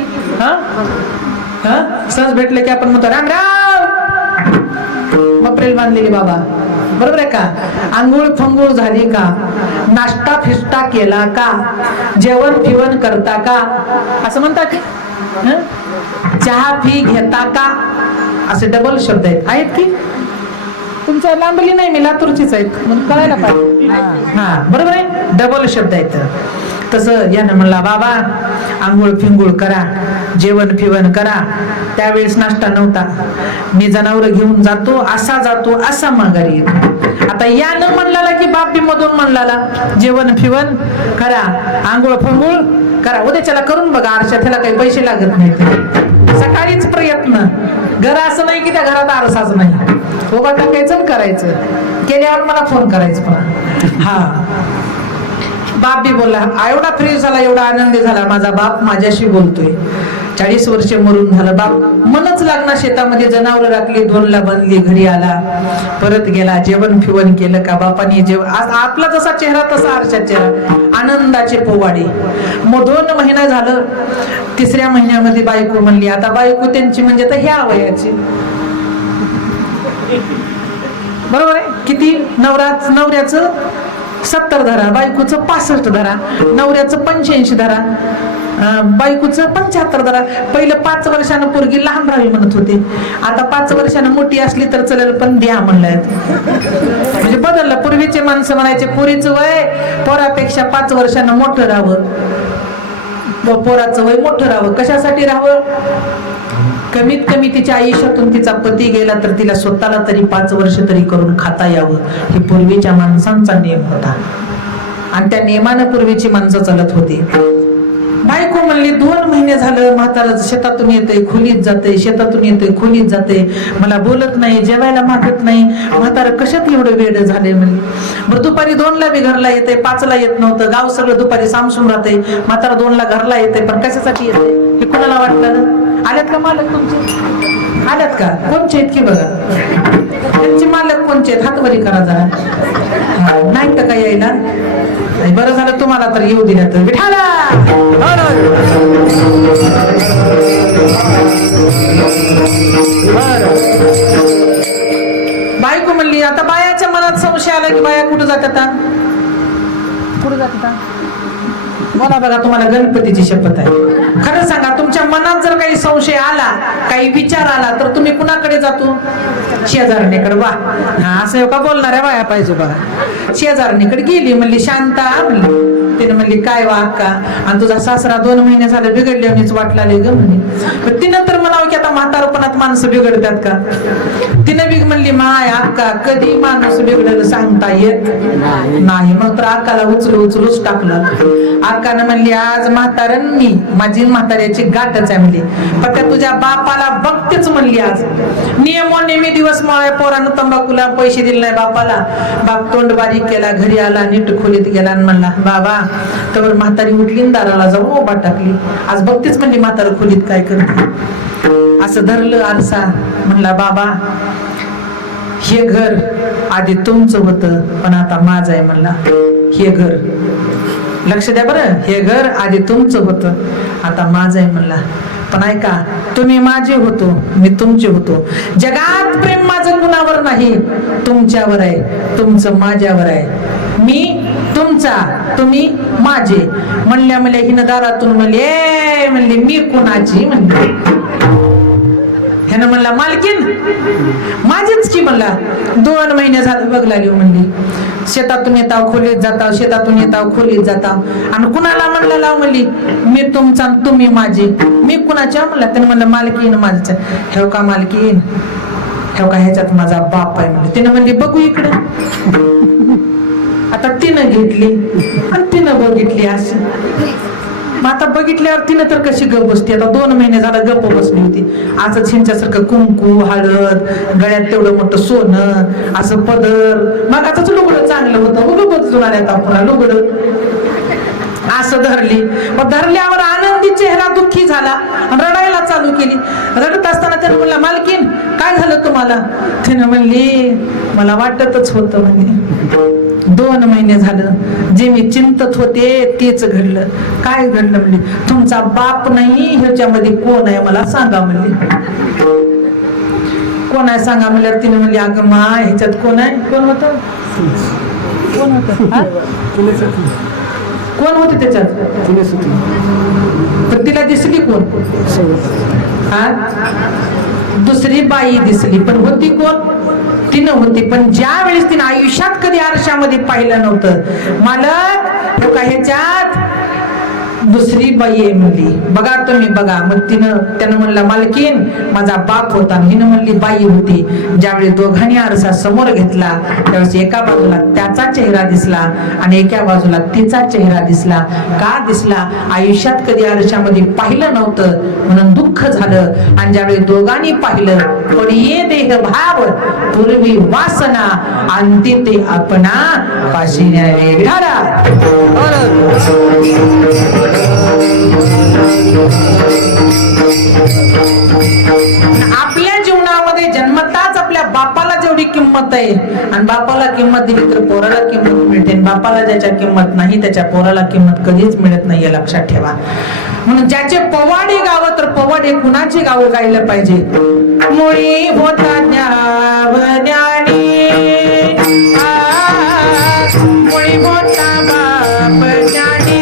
सहज भेटले की आपण म्हणतो राम राम, मप्रेल बांधलेली बाबा. बरोबर आहे का? आंघोळ फंगोळ झाली का? नाश्ता फिस्टा केला का? जेवण फिवण करता का? असं म्हणता की चहा फी घेता का? असे डबल शब्द आहेत की? तुमच्या लांबली नाही, मी लातूरचीच आहेत म्हणून कळायला पाहिजे. हा बरोबर आहे, डबल शब्द आहेत. तसं यानं म्हणला, बाबा आंघोळ फिंगोळ करा, जेवण फिवण करा. त्यावेळेस नाश्ता नव्हता. मी जनावर घेऊन जातो, असा माघारी येतो. आता यानं म्हणला की बापी मधून म्हणला, जेवण फिवण करा, आंघोळ फिंगोळ करा. उद्याच्याला करून बघा आरशात, त्याला काही पैसे लागत नाहीत. सकाळीच प्रयत्न. घर असं नाही की त्या घरात आरसाच नाही, उभा टाकायचं करायचं. केल्यावर मला फोन करायचं पुन्हा. हा बाप बी बोलला, एवढा फ्रेश झाला, एवढा आनंदी झाला, माझा बाप माझ्याशी बोलतोय. 40 वर्ष मरून झालं. बाप मनच लागणार, शेतामध्ये जनावर राखली, 2ला बनली, घरी आला, परत गेला, जेवण फिवण केलं का? बापाने जेवण, आपला जसा चेहरा तसा आरशात चेहरा, आनंदाचे पोवाडे. मग 2 महिना झालं. 3ऱ्या महिन्यामध्ये बायको म्हणली, आता बायको त्यांची म्हणजे तर ह्या वयाची. बरोबर आहे. किती? नवऱ्याचं 70 धरा, बायकोचं 65 धरा, नवऱ्याचं 85 धरा, बायकोचं 75 धरा. पहिलं 5 वर्षानं पोरगी लहान राहावी म्हणत होते, आता 5 वर्षानं मोठी असली तर चालेल पण द्या म्हणलंय. म्हणजे बदललं. पूर्वीचे माणसं म्हणायचे पोरीचं वय पोरापेक्षा 5 वर्षानं मोठं राहावं, पोराचं वय मोठं राहावं. कशासाठी राहावं? कमीत कमी तिच्या आयुष्यातून तिचा पती गेला तर तिला स्वतःला तरी 5 वर्ष तरी करून खाता यावं. हे पूर्वीच्या माणसांचा नियम होता आणि त्या नियमानं पूर्वीची माणसं चालत होती. बायको म्हणली, 2 महिने झालं म्हातारा शेतातून येते, खोलीत जाते, शेतातून येते, खोलीत जाते, मला बोलत नाही, जेवायला मागत नाही. म्हातारा कशात एवढं वेळ झाले म्हणली. बरं दुपारी 2ला बी घरला येते, 5ला येत नव्हतं. गाव सगळं दुपारी सामसून राहते. म्हातारा 2ला घरला येते, पण कशासाठी येते हे कोणाला वाटलं? आल्यात का मालक तुमचे? आल्यात का? कोणचे आहेत की बघा त्यांचे मालक कोणचे आहेत? हात वरी करा जरा. हा, नाही तर काय यायला? नाही, बरं झालं तुम्हाला तर येऊ दिल्या तर. विठाला बायको म्हणली, आता बायाच्या मनात संशय आला की बाया कुठं जातात? कुठं जातात? मला बघा, तुम्हाला गणपतीची शपथ आहे, खरं सांगा, तुमच्या मनात जर काही संशय आला, काही विचार आला, तर तुम्ही कुणाकडे जातो? शेजारणीकडे. वा, हा, असं का बोलणाऱ्या बाया पाहिजे बघा. शेजारणीकडे गेली, म्हणली शांता, म्हणली. तिने म्हणली काय वा अक्का, आणि तुझा सासरा 2 महिने झाले बिघडल्यानेच वाटला ग म्हणे. तिनं तर म्हणावं की आता म्हातारपणात माणसं बिघडतात का? तिनं बी म्हणली माय अक्का, कधी माणूस बिघडलं सांगता येत नाही. मग तर अक्काला उचलूच टाकलं. अक्कानं म्हणली आज म्हातारन मी, माझी म्हाताऱ्याची गाठच आहे म्हणली. फक्त तुझ्या बापाला बघतेच म्हणली आज. नियमोनियमी दिवस माळ्या पोरानं तंबाखूला पैसे दिले नाही बापाला. बाप तोंड बारीक केला, घरी आला, नीट खोलीत गेला आणि म्हणला बाबा, तर म्हातारी उठली दाराला जाऊन ओबा टाकली. आज बघतेच म्हणली म्हातार खोलीत काय करते. असं धरलं आरसा, म्हणला बाबा हे घर आधी तुमचं होतं पण आता माझं आहे म्हणला. हे घर लक्ष द्या बरं, हे घर आधी तुमचं होतं आता माझं आहे म्हणला. पण ऐका, तुम्ही माझे होतो, मी तुमचे होतो. जगात प्रेम माझं कुणावर नाही, तुमच्यावर आहे, तुमचं माझ्यावर आहे. मी तुमचा, तुम्ही माझे. म्हणल्या हिनं दारातून म्हणली मी कुणाची म्हणली. ह्यानं म्हणला मालकीन माझीच की म्हणला. 2 महिने झालं बघ लागली म्हणली. शेतातून येताव खोलीत जाताव, शेतातून येताव खोलीत जाताव. आणि कुणाला म्हणला लाव म्हणली मी तुमचा तुम्ही माझे. मी कुणाच्या म्हणला. त्याने म्हणलं मालकीन माझ्या. ठेव का मालकीन, ठेव का, ह्याच्यात माझा बाप आहे म्हणले. तिने म्हणली बघू इकडं. आता तिनं घेतली आणि तिनं बघितली अशी. मग आता बघितल्यावर तिनं तर कशी गप बसती. आता 2 महिने झाला गप्प बसली होती. असं छिंच्यासारखं कुंकू, हळद, गळ्यात तेवढं मोठं सोनं, असं पदर. मग आताच लुगडं चांगलं होतं, उगं बदलून आल्यात आपण लुगडं. असं धरली. मग धरल्यावर आनंदी चेहरा दुःखी झाला आणि रडायला चालू केली. रडत असताना त्याने म्हणला मालकीन काय झालं तुम्हाला? तिनं म्हणली मला वाटतच होतं म्हणजे 2 महिने झालं जे मी चिंतत होते तेच घडलं. काय घडलं म्हणली? तुमचा बाप नाही, ह्याच्यामध्ये कोण आहे मला सांगा म्हणली. कोण आहे सांगा म्हणल्यावर तिने म्हणली अगं मा ह्याच्यात कोण आहे? कोण होतं? कोण होतं? कोण होते त्याच्यात? तर तिला दिसली कोण? हा, दुसरी बाई दिसली. पण होती कोण? तिनं होती. पण ज्या वेळेस तिनं आयुष्यात कधी आरशामध्ये पाहिलं नव्हतं, मालक ह्याच्यात दुसरी बाई आहे म्हणली. बघा तुम्ही बघा. मग त्यानं म्हणलं मालकीन माझा बाप होता. हिनं म्हणली बाई होती. ज्यावेळी दोघांनी आरसा समोर घेतला त्यावेळेस एका बाजूला त्याचा चेहरा दिसला आणि एका बाजूला तिचा चेहरा दिसला. का दिसला? आयुष्यात कधी आरशामध्ये पाहिलं नव्हतं म्हणून दुःख झालं. आणि ज्यावेळी दोघांनी पाहिलं पण ये देह भाव पूर्वी वासना अंती ते आपणा पाशी न्यावे. आपल्या जीवनामध्ये जन्मताच आपल्या बापाला जेवढी किंमत आहे आणि बापाला किंमत दिली तर पोराला किंमत मिळते. बापाला ज्याच्या किंमत नाही त्याच्या पोराला किंमत कधीच मिळत नाही, हे लक्षात ठेवा. म्हणून ज्याचे पवाडे गाव तर पवाडे कुणाचे गाव गायला पाहिजे. मुळी होता ज्ञानी मुळी होता बाप ज्ञानी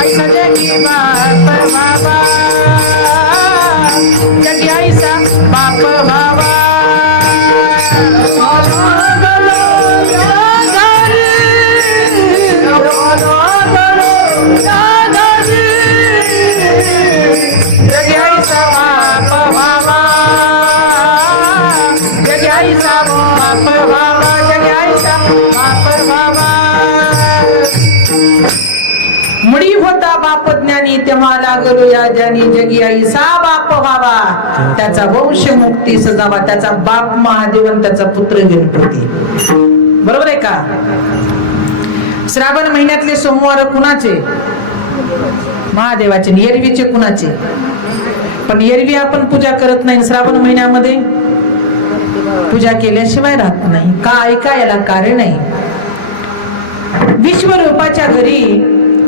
ऐसा जगी बाप बाबा जगी ऐसा बाप बाबा बाप ज्ञानी तेव्हा लागलो या ज्ञानी जगी ऐसा बाप व्हावा त्याचा वंश मुक्ती सजावा. त्याचा बाप महादेव आणि त्याचा पुत्र गणपती. बरोबर आहे का? श्रावण महिन्यातले सोमवार कुणाचे? महादेवाचे. एरवीचे कुणाचे? पण एरवी आपण पूजा करत नाही, श्रावण महिन्यामध्ये पूजा केल्याशिवाय राहत नाही का? ऐका, याला कारण आहे. विश्वरूपाच्या घरी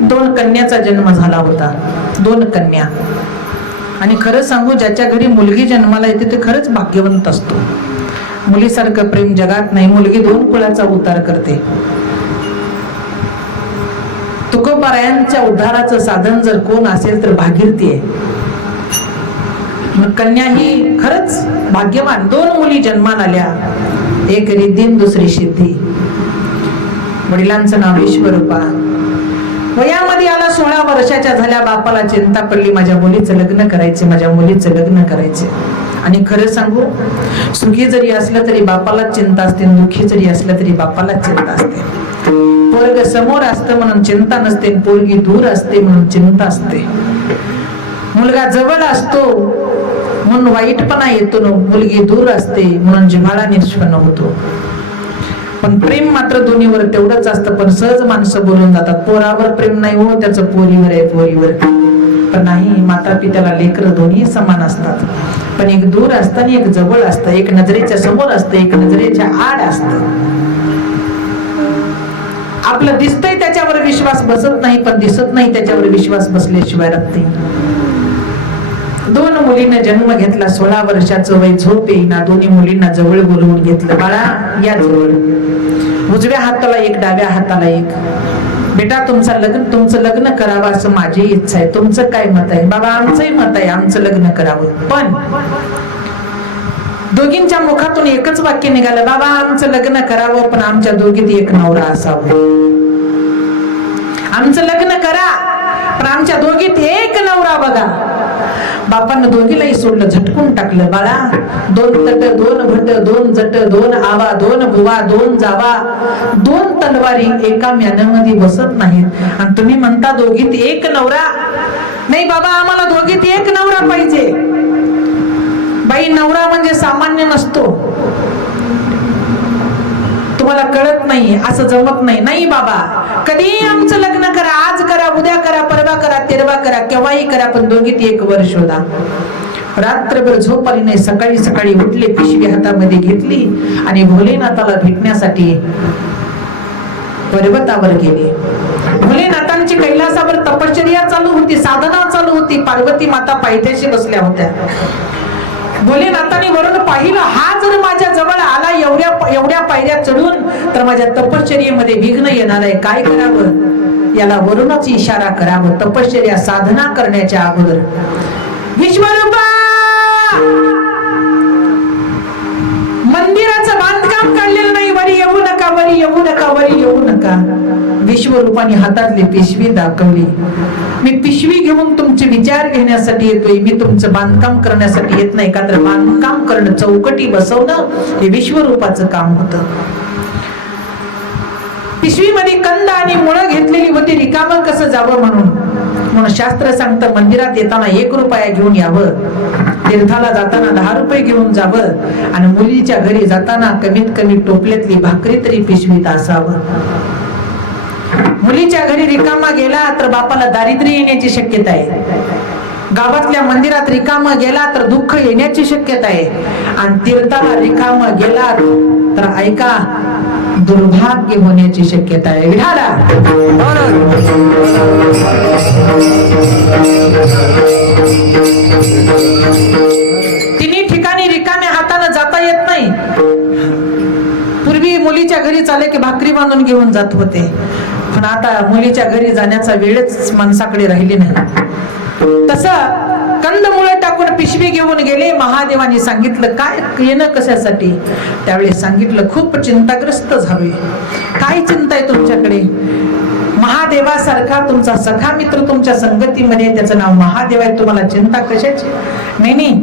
2 कन्याचा जन्म झाला होता. 2 कन्या. आणि खरं सांगू, ज्याच्या घरी मुलगी जन्माला येते ते खरंच भाग्यवंत असतो. मुलीसारखं प्रेम जगात नाही. मुलगी 2 कुळाचा उद्धार करते. तुकोबारायांच्या उद्धाराचं साधन जर कोण असेल तर भागीरथी आहे. मग कन्या ही खरंच भाग्यवान. 2 मुली जन्माला आल्या, एक रिद्धी दुसरी सिद्धी. वडिलांचं नाव विश्वरूपा. वयामध्ये आला 16 वर्षाच्या झाल्या. बापाला चिंता पडली, माझ्या मुलीचं लग्न करायचे, माझ्या मुलीचं लग्न करायचे. आणि खरं सांगू, सुखी जरी असलं तरी बापाला चिंता असते, दुःखी जरी असलं तरी बापाला चिंता असते. पोरग समोर असतं म्हणून चिंता नसते, पोरगी दूर असते म्हणून चिंता असते. मुलगा जवळ असतो म्हणून वाईटपणा येतो, मुलगी दूर असते म्हणून जिव्हाळा निष्पन्न होतो. पण प्रेम मात्र दोन्हीवर तेवढंच असतं. पण सहज माणसं बोलून जातात, पोरावर प्रेम नाही हो, त्याचं पोरीवर आहे, पोरीवर. पण नाही, माता पित्याला लेकरं दोन्ही समान असतात. पण एक दूर असतं आणि एक जवळ असतं. एक नजरेच्या समोर असतं, एक नजरेच्या आड असतं. आपलं दिसतंय त्याच्यावर विश्वास बसत नाही, पण दिसत नाही त्याच्यावर विश्वास बसल्याशिवाय राहते. 2 मुलींना जन्म घेतला. 16 वर्षाचं वय, झोप येईना. दोन्ही मुलींना जवळ बोलवून घेतलं. बाळा या जवळ. उजव्या हाताला एक, डाव्या हाताला एक. बेटा तुमचं लग्न करावं असं माझी इच्छा आहे. तुमचं काय मत आहे? बाबा आमचंही मत आहे, आमचं लग्न करावं. पण दोघींच्या मुखातून एकच वाक्य निघालं, बाबा आमचं लग्न करावं पण आमच्या दोघीत एक नवरा असावा. आमचं लग्न करा पण आमच्या दोघीत एक नवरा बघा. बापानं दोघीलाही सोडलं, झटकून टाकलं. बाळा 2 तट 2 भट 2 जट 2 आवा 2 भुवा 2 जावा. 2 तलवारी एका म्यानामध्ये बसत नाहीत. आणि तुम्ही म्हणता दोघीत एक नवरा? नाही बाबा, आम्हाला दोघीत एक नवरा पाहिजे. बाई, नवरा म्हणजे सामान्य नसतो. तुम्हाला कळत नाही, असं जमत नाही. नाही बाबा, कधी आमचं लग्न करा, आज करा, उद्या करा, परवा करा, तेरवा करा, केव्हाही करा, पण दोघीत एक वर शोधा. रात्रभर झोप आली नाही. सकाळी सकाळी उठले, पिशवी हातामध्ये घेतली आणि भोलेनाथाला भेटण्यासाठी पर्वतावर गेले. भोलेनाथांची कैलासावर तपश्चर्या चालू होती, साधना चालू होती. पार्वती माता पायथ्याशी बसल्या होत्या. भोलेनाथांनी वरून पाहिलं, हा जर माझ्या जवळ आला एवढ्या पायऱ्या चढून तर माझ्या तपश्चर्येमध्ये विघ्न येणार आहे. काय करावं? याला वरूनच इशारा करावं. तपश्चर्या साधना करण्याच्या अगोदर विश्वरूपा, मंदिराचं बांधकाम काढलेलं नाही, वरी येऊ नका, वरी येऊ नका, वरी येऊ नका. विश्वरूपाने हातातली पिशवी दाखवली. मी पिशवी घेऊन तुमचे विचार घेण्यासाठी येतोय, मी तुमचं बांधकाम करण्यासाठी येत नाही. का तर बांधकाम करणं, चौकटी बसवणं हे विश्वरूपाचं काम होतं. पिशवीमध्ये कंद आणि मुळं घेतलेली होती, रिकामं कसं जावं म्हणून शास्त्र सांगतं मंदिरात येताना 1 रुपया घेऊन यावं, तीर्थाला जाताना 10 रुपये घेऊन जावं, आणि मुलीच्या घरी जाताना कमीत कमी टोपल्यातली भाकरी तरी पिशवीत असावं. मुलीच्या घरी रिकामा गेला तर बापाला दारिद्र्य येण्याची शक्यता आहे. गावातल्या मंदिरात रिकामा गेला तर दुःख येण्याची शक्यता आहे. आणि तीर्थाला रिकामा गेला तर ऐका, दुर्भाग्य होण्याची शक्यता आहे. विठाला तिन्ही ठिकाणी रिकाम्या हाताने जाता येत नाही. पूर्वी मुलीच्या घरी चाले की भाकरी बांधून घेऊन जात होते, पण आता मुलीच्या घरी जाण्याचा वेळच माणसाकडे राहिली नाही. तसं कंदमुळं टाकून पिशवी घेऊन गेले. महादेवाने सांगितलं, काय येणं कशासाठी? त्यावेळी सांगितलं, खूप चिंताग्रस्त झालोय. काय चिंता आहे तुमच्याकडे? महादेवासारखा तुमचा सखा मित्र तुमच्या संगतीमध्ये, त्याचं नाव महादेव आहे. तुम्हाला चिंता कशाची? नाही,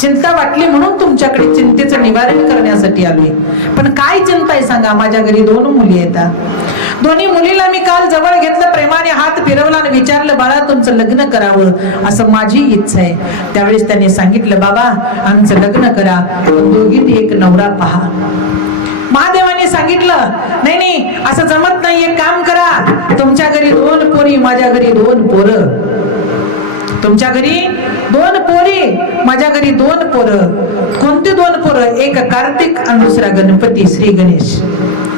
चिंता वाटली म्हणून तुमच्याकडे चिंतेचं निवारण करण्यासाठी आलोय. पण काय चिंता आहे सांगा? माझ्या घरी 2 मुली येतात. दोन्ही मुलीला मी काल जवळ घेतलं, प्रेमाने हात फिरवला आणि विचारलं बाळा तुमचं लग्न करावं असं माझी इच्छा आहे. त्यावेळेस त्यांनी सांगितलं बाबा आमचं लग्न करा, पण दोघीत एक नवरा पहा. महादेवाने सांगितलं नाही नाही असं जमत नाही, एक काम करा, तुमच्या घरी 2 पोरी माझ्या घरी 2 पोरं. तुमच्या घरी 2 पोरी माझ्या घरी 2 पोरं. कोणते 2 पोरं? एक कार्तिक आणि दुसरा गणपती श्री गणेश.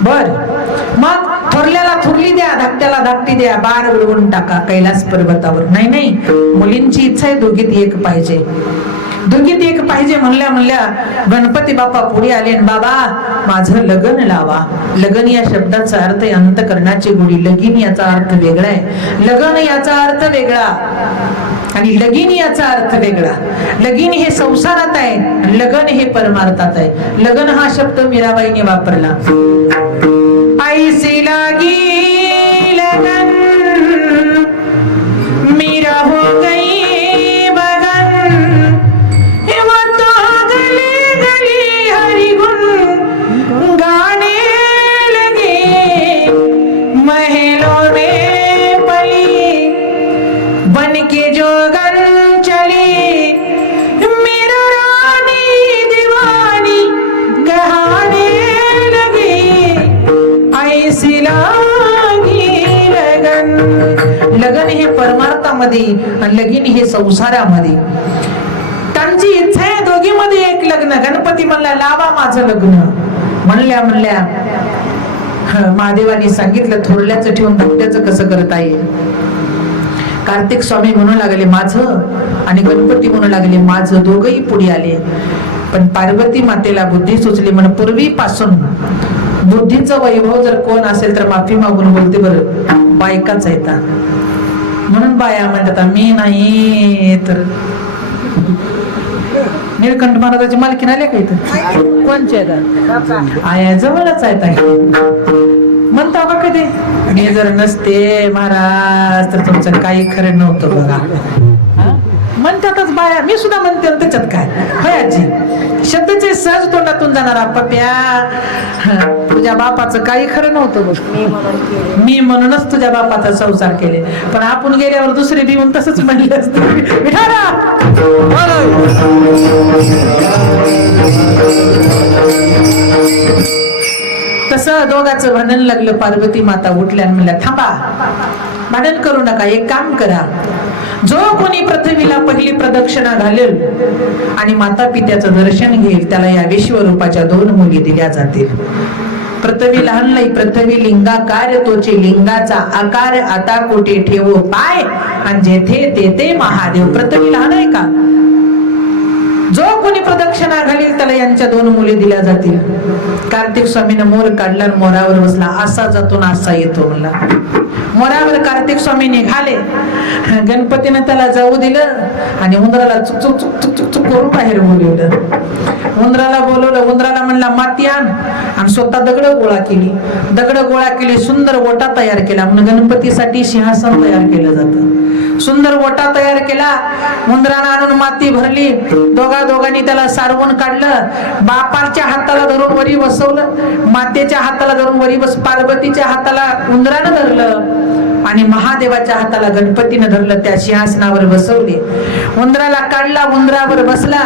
बर मग थोरल्याला थोरली द्या, धाकट्याला धाकटी द्या, बार उडवून टाका कैलास पर्वतावर. नाही नाही मुलींची इच्छा आहे दोघीत एक पाहिजे, दोघीत एक पाहिजे. म्हणल्या गणपती बाप्पा पुढे आले आणि बाबा माझं लगन लावा. लगन या शब्दाचा अर्थ आहे अंतकरणाची गोडी. लगीन याचा अर्थ वेगळा आहे, लगन याचा अर्थ वेगळा आणि लगीन याचा अर्थ वेगळा. लगीन हे संसारात आहे, लगन हे परमार्थात आहे. लगन हा शब्द मीराबाईने वापरला. ऐसी लागी लगन मीरा हो गई बगन, वो तो गली गली हरि गुण गाने लगे, महलों में पली बन के जोगन चली, मेरा रानी दीवानी कहाने लगी, ऐसी लागी लगन. लगन हे परमार्थामध्ये आणि लगीन हे संसारामध्ये. त्यांची इच्छा आहे दोघीमध्ये एक लग्न. गणपती म्हणला लावा माझं लग्न. म्हणल्या महादेवानी सांगितलं थोरल्याचं ठेवून धाकट्याचं कसं करता येईल. कार्तिक स्वामी म्हणू लागले माझं आणि गणपती म्हणू लागले माझं. दोघही पुढे आले. पण पार्वती मातेला बुद्धी सुचली. म्हण पूर्वीपासून बुद्धीचं वैभव जर कोण असेल तर माफी मागून बोलते बरं बायकाच आहे. म्हणून बाया म्हणतात मी नाही तर निळकंठ महाराजाची मालकीन आले का इथं कोणचे आया जवळच आहेत म्हणता का कधी. मी जर नसते महाराज तर तुमचं काही खरं नव्हतं बघा म्हणतातच बाया. मी सुद्धा म्हणते त्याच्यात काय होय आजी. शब्दाचे सहज तोंडातून जाणारा पप्या तुझ्या बापाचं काही खरं नव्हतं बघ. मी म्हणूनच तुझ्या बापाचा संसार केले. पण आपण गेल्यावर दुसरे भिवून तसंच म्हणले असते. तसं दोघांचं भांडण लागलं. पार्वती माता उठल्या आणि म्हणल्या थांबा भांडण करू नका, एक काम करा, जो कोणी पृथ्वीला पहिली प्रदक्षिणा घालेल आणि माता पित्याचं दर्शन घेईल त्याला या विश्वरूपाच्या 2 मुली दिल्या जातील. पृथ्वी लहान नाही, पृथ्वी लिंगाकार तोचे लिंगाचा आकार आता कोठे ठेवो पाय आणि जेथे तेथे महादेव. पृथ्वी लहान आहे का? जो कोणी प्रदक्षिणा घालील त्याला यांच्या 2 मुली दिल्या जातील. कार्तिक स्वामीने मोर काढला, मोरावर बसला. असा जातो ना असा येतो म्हणला. मोरावर कार्तिक स्वामी निघाले. गणपतीने त्याला जाऊ दिलं आणि उंदराला चुक चुक चुक चुक चुक चुक करून बाहेर बोलवलं. उंदराला बोलवलं. उंदराला म्हणला माती आण आणि स्वतः दगड गोळा केली. दगड गोळा केली, सुंदर ओटा तयार केला. म्हणून गणपतीसाठी सिंहासन तयार केलं जातं. सुंदर ओटा तयार केला. उंदरानं आणून माती भरली. दोघांनी त्याला सारवून काढलं. बापाच्या हाताला धरून वरी बसवलं, मातेच्या हाताला धरून वरी बस. पार्वतीच्या हाताला उंदरानं धरलं आणि महादेवाच्या हाताला गणपतीनं धरलं. त्या सिंहासनावर बसवले. उंदराला काढला, उंदरावर बसला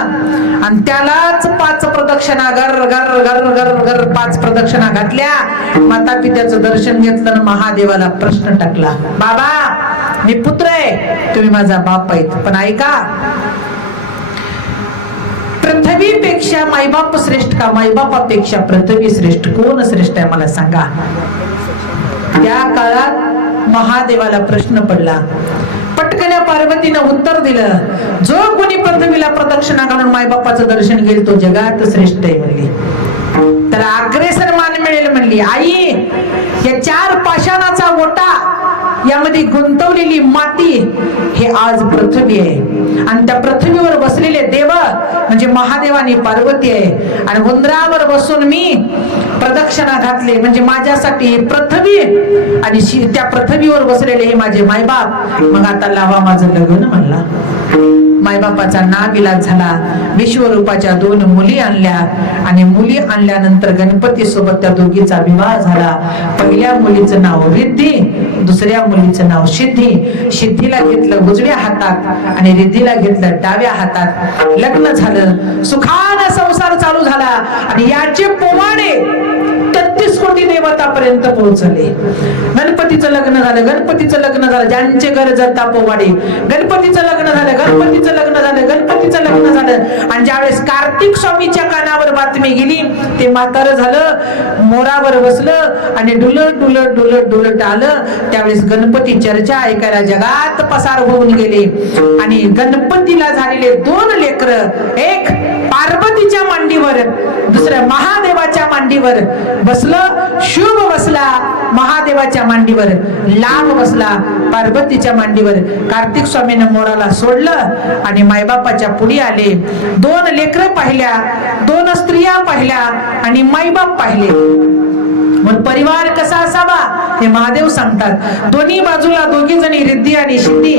आणि त्यालाच 5 प्रदक्षिणा गर गर गर गर गर 5 प्रदक्षिणा घातल्या. माता पित्याचं दर्शन घेतलं आणि महादेवाला प्रश्न टाकला, बाबा मी पुत्र आहे, तुम्ही माझा बाप आहेत, पण ऐका पृथ्वीपेक्षा मायबाप श्रेष्ठ का मायबापापेक्षा पृथ्वी श्रेष्ठ? कोण श्रेष्ठ आहे मला सांगा. त्या काळात महादेवाला प्रश्न पडला. पटकन पार्वतीनं उत्तर दिलं, जो कोणी पृथ्वीला प्रदक्षिणा घालून मायबापाचं दर्शन घेईल तो जगात श्रेष्ठ आहे म्हणली. त्याला अग्रेसर मान मिळेल म्हणली. आई या 4 पाषाणाचा ओटा यामध्ये गुंतवलेली माती हे आज पृथ्वी आहे आणि त्या पृथ्वीवर बसलेले देव म्हणजे महादेव आणि पार्वती आहे आणि उंदरावर बसून मी प्रदक्षिणा घातले म्हणजे माझ्यासाठी पृथ्वी आणि त्या पृथ्वीवर बसलेले हे माझे मायबाप. मग आता लावा माझं लग्न म्हणला. मायबापाचा नाविलाज झाला. विश्वरूपाच्या 2 मुली आणल्या आणि मुली आणल्यानंतर गणपती सोबत त्या दोघीचा विवाह झाला. पहिल्या मुलीचं नाव रिद्धी, दुसऱ्या मुलीचं नाव सिद्धी. सिद्धीला घेतलं उजव्या हातात आणि रिद्धीला घेतलं डाव्या हातात. लग्न झालं, सुखानं संसार चालू झाला आणि याचे पोवाडे 33 कोटी देवतापर्यंत पोहोचले. गणपतीचं लग्न झालं, गणपतीचं लग्न झालं, ज्यांचे घर जरता पोवाडे. गणपतीचं लग्न झालं, गणपतीचं लग्न झालं, गणपतीचं लग्न झालं. आणि ज्यावेळेस कार्तिक स्वामीच्या कानावर बातमी गेली, ते म्हातारं झालं, मोरावर बसलं आणि डुलत डुलत डुलत डुलत आलं. त्यावेळेस गणपती चर्चा ऐकायला जगात पसार होऊन गेले. आणि गणपतीला झालेले 2 लेकरं, एक पार्वतीच्या मांडीवर, दुसऱ्या महादेवाच्या मांडीवर बसलं. शुभ बसला महादेवाच्या मांडीवर, लाभ बसला पार्वतीच्या मांडीवर. कार्तिक स्वामीनं मोराला सोडलं आणि मायबापाच्या पुढे आले. 2 लेकरं पाहिल्या, 2 स्त्रिया पाहिल्या आणि मायबाप पाहिले. मग परिवार कसा असावा हे महादेव सांगतात. दोन्ही बाजूला दोघी जणी रिद्धी आणि सिद्धी.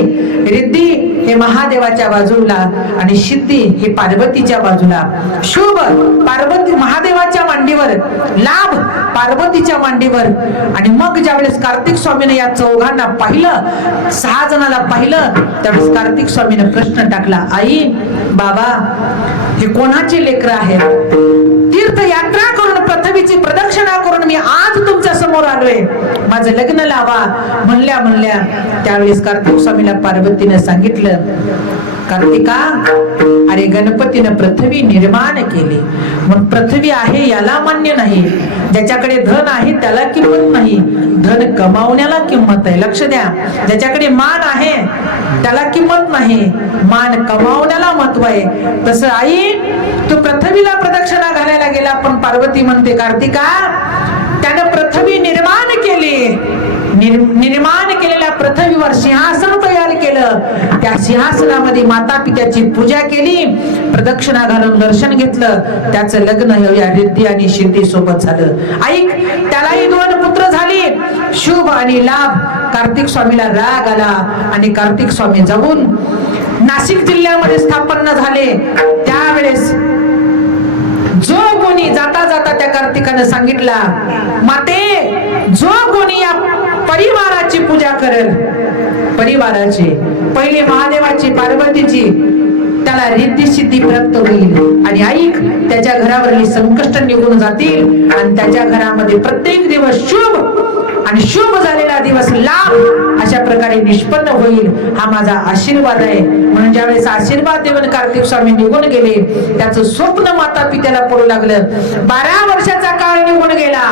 रिद्धी हे महादेवाच्या बाजूला आणि सिद्धी हे पार्वतीच्या बाजूला. शुभ पार्वती महादेवाच्या मांडीवर, लाभ पार्वतीच्या मांडीवर. आणि मग ज्यावेळेस कार्तिक स्वामीने या चौघांना पाहिलं, 6 जणाला पाहिलं, त्यावेळेस कार्तिक स्वामीने प्रश्न टाकला, आई बाबा हे कोणाचे लेकरं आहेत? तीर्थयात्रा करून पृथ्वीची प्रदक्षिणा करून मी आज तुमच्या समोर आलोय, माझं लग्न लावा म्हणल्या. त्यावेळेस कार्तिक स्वामीला पार्वतीने सांगितलं, कार्तिका अरे गणपतीनं पृथ्वी निर्माण केली, मग पृथ्वी आहे याला मान्य नाही. ज्याच्याकडे धन आहे त्याला किंमत नाही, धन कमावण्याला किंमत आहे. लक्ष द्या, ज्याच्याकडे मान आहे त्याला किंमत नाही, मान कमावण्याला महत्व आहे. तसं आई तू पृथ्वीला प्रदक्षिणा घालायला गेला, पण पार्वती म्हणते कार्तिका त्यानं पृथ्वी निर्माण केली. निर्माण केलेल्या पृथ्वीवर सिंहासन तयार केलं. त्या सिंहासनामध्ये माता पित्याची पूजा केली, प्रदक्षिणा घालून दर्शन घेतलं. त्याचं लग्न या रिद्धी आणि सिद्धी सोबत झालं. ऐक, त्यालाही 2 पुत्र झाली, शुभ आणि लाभ. कार्तिक स्वामीला राग आला आणि कार्तिक स्वामी जाऊन नाशिक जिल्ह्यामध्ये स्थापन झाले. त्यावेळेस जो कोणी जाता जाता त्या कार्तिकानं सांगितला, माते जो कोणी या परिवाराची पूजा करेल, परिवाराची पहिले महादेवाची पार्वतीची, त्याला रिद्धी सिद्धी प्राप्त होईल. आणि ऐक, त्याच्या घरावरली संकष्ट निघून जातील आणि त्याच्या घरामध्ये प्रत्येक दिवस शुभ आणि शुभ झालेला दिवस लाभ अशा प्रकारे निष्पन्न होईल. हा माझा आशीर्वाद आहे. म्हणून ज्यावेळेस आशीर्वाद देऊन कार्तिक स्वामी निघून गेले, त्याचं स्वप्न माता पित्याला पडू लागलं. 12 वर्षाचा काळ निघून गेला.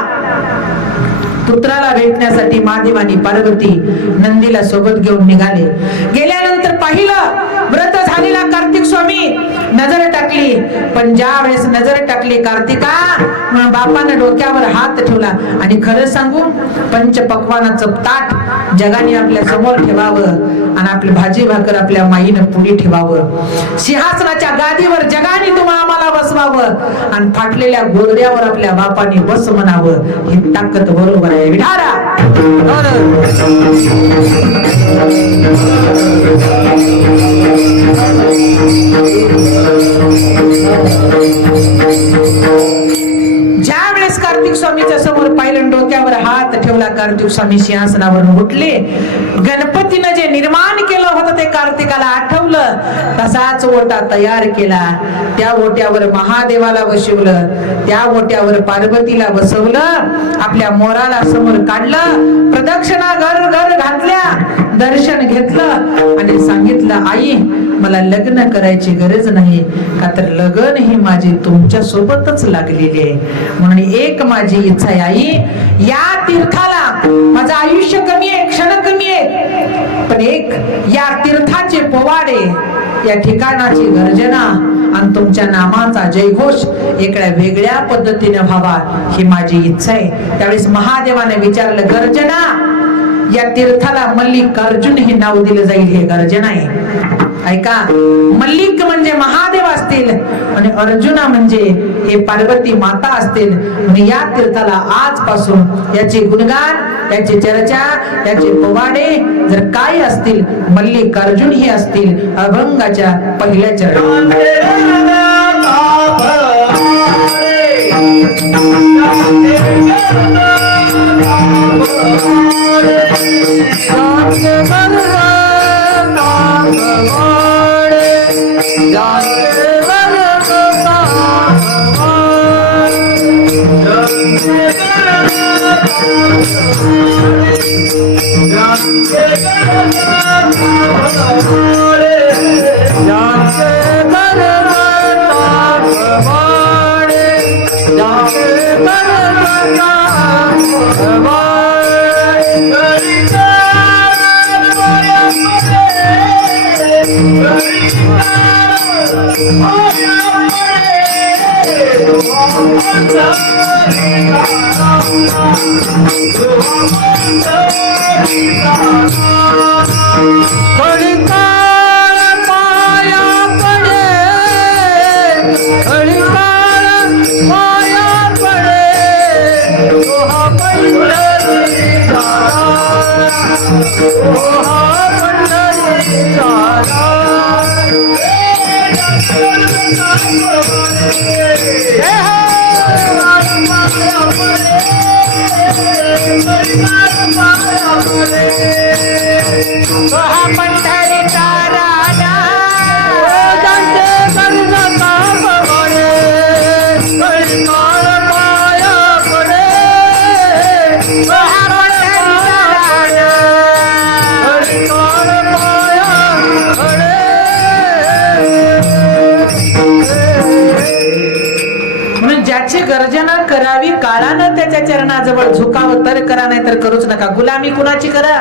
पुत्राला भेटण्यासाठी महादेव आणि पार्वती नंदीला सोबत घेऊन निघाले. गेल्यानंतर पाहिलं व्रत झालेला कार्तिक स्वामी नजर टाकली, पण ज्या वेळेस नजर टाकली कार्तिका, बापानं डोक्यावर हात ठेवला आणि खरं सांगू पंचपक्वानाचं ताट जगाने आपल्या समोर ठेवावं आणि आपली भाजी भाकर आपल्या माईनं पुढे ठेवावं. सिंहासनाच्या गादीवर जगाने तुम्हाला आम्हाला बसवावं आणि फाटलेल्या गोदड्यावर आपल्या बापाने बस म्हणावं. ही ताकद बरोबर आहे विठारा. ज्या वेळेस कार्तिक स्वामीच्या समोर पाहिलं, डोक्यावर हात ठेवला, कार्तिक स्वामी सिंहासनावरून उठले. गणपतीनं जे निर्माण केलं होतं ते कार्तिकाला आठवलं. तसाच ओटा तयार केला. त्या ओट्यावर महादेवाला बसवलं, त्या ओट्यावर पार्वतीला बसवलं, आपल्या मोराला समोर काढलं, प्रदक्षिणा घर घर घातल्या, दर्शन घेतलं आणि सांगितलं, आई मला लग्न करायची गरज नाही, का तर लग्न ही माझी तुमच्या सोबतच लागलेली आहे. म्हणून एक माझी इच्छा आहे आई, या तीर्थाला माझं आयुष्य कमी आहे, क्षण कमी आहे, पण एक या तीर्थाचे पोवाडे, या ठिकाणाची गर्जना आणि तुमच्या नामाचा जयघोष एका वेगळ्या पद्धतीने व्हावा ही माझी इच्छा आहे. त्यावेळेस महादेवाने विचारलं, गर्जना, या तीर्थाला मल्लिकार्जुन हे नाव दिलं जाईल, हे गर्जना आहे. ऐका, मल्लिक म्हणजे महादेव असतील आणि अर्जुना म्हणजे हे पार्वती माता असतील. आणि या तीर्थाला आजपासून याचे गुणगान, याची चर्चा, याचे पोवाडे जर काय असतील, मल्लिकार्जुन हे असतील अभंगाच्या पहिल्या चरणात. ज्याची गर्जना करावी काळानं त्याच्या चरणाजवळ झुकावं तर करा, नाही तर करूच नका. गुलामी कुणाची करा?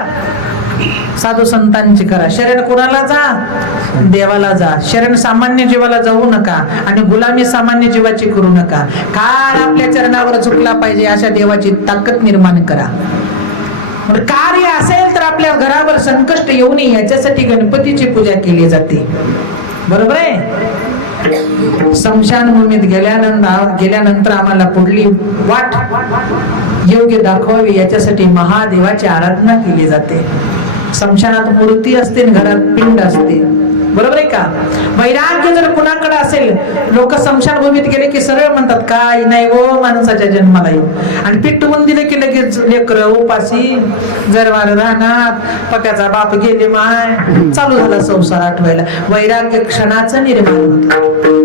साधू संतांची करा. शरण कुणाला जा? देवाला जा. शरण सामान्य जीवाला जाऊ नका आणि गुलामी सामान्य जीवाची करू नका. काळ आपल्या चरणावर झुकला पाहिजे अशा देवाची ताकद निर्माण करा. कार्य असेल तर आपल्या घरावर संकष्ट येऊ नये याच्यासाठी गणपतीची पूजा केली जाते. बरोबर आहे. स्मशानभूमीत गेल्यानंतर आम्हाला पुढली वाट योग्य दाखवावी याच्यासाठी महादेवाची आराधना केली जाते. स्मशानात मूर्ती असते, घरात पिंड असते. बरोबर आहे का? वैराग्य जर कुणाकडे असेल, लोक स्मशानभूमीत गेले की सरळ म्हणतात काय नाही हो माणसाच्या जन्माला येऊ, आणि पिटवून दिले की लगेच लेकर उपाशी जरवार राहणार, पक्याचा बाप गेले माय, चालू झाला संसार आठवायला. वैराग्य क्षणाचं निर्माण होत.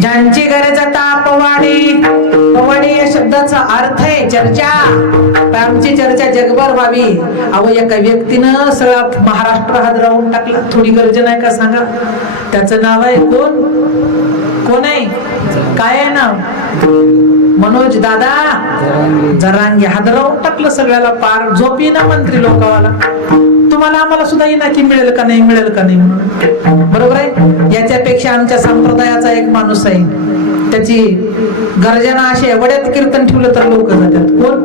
ज्यांची गरज आता पवाडी, पवाडी या शब्दाचा अर्थ आहे चर्चा. आमची चर्चा जगभर व्हावी. अहो एका व्यक्तीनं सगळा महाराष्ट्र हादरावून टाकला. थोडी गर्जन आहे का सांगा? त्याचं नाव आहे कोण? कोण आहे? काय आहे नाव? मनोज दादा जरांगे. हादरावून टाकलं सगळ्याला. पार झोपी ना मंत्री लोकावाला. तुम्हाला आम्हाला सुद्धा येईना की मिळेल का नाही, मिळेल का नाही म्हणून. बरोबर आहे. याच्यापेक्षा आमच्या संप्रदायाचा एक माणूस आहे, त्याची गर्जना अशी आहे, वड्यात कीर्तन ठेवलं तर लोक जातात. कोण?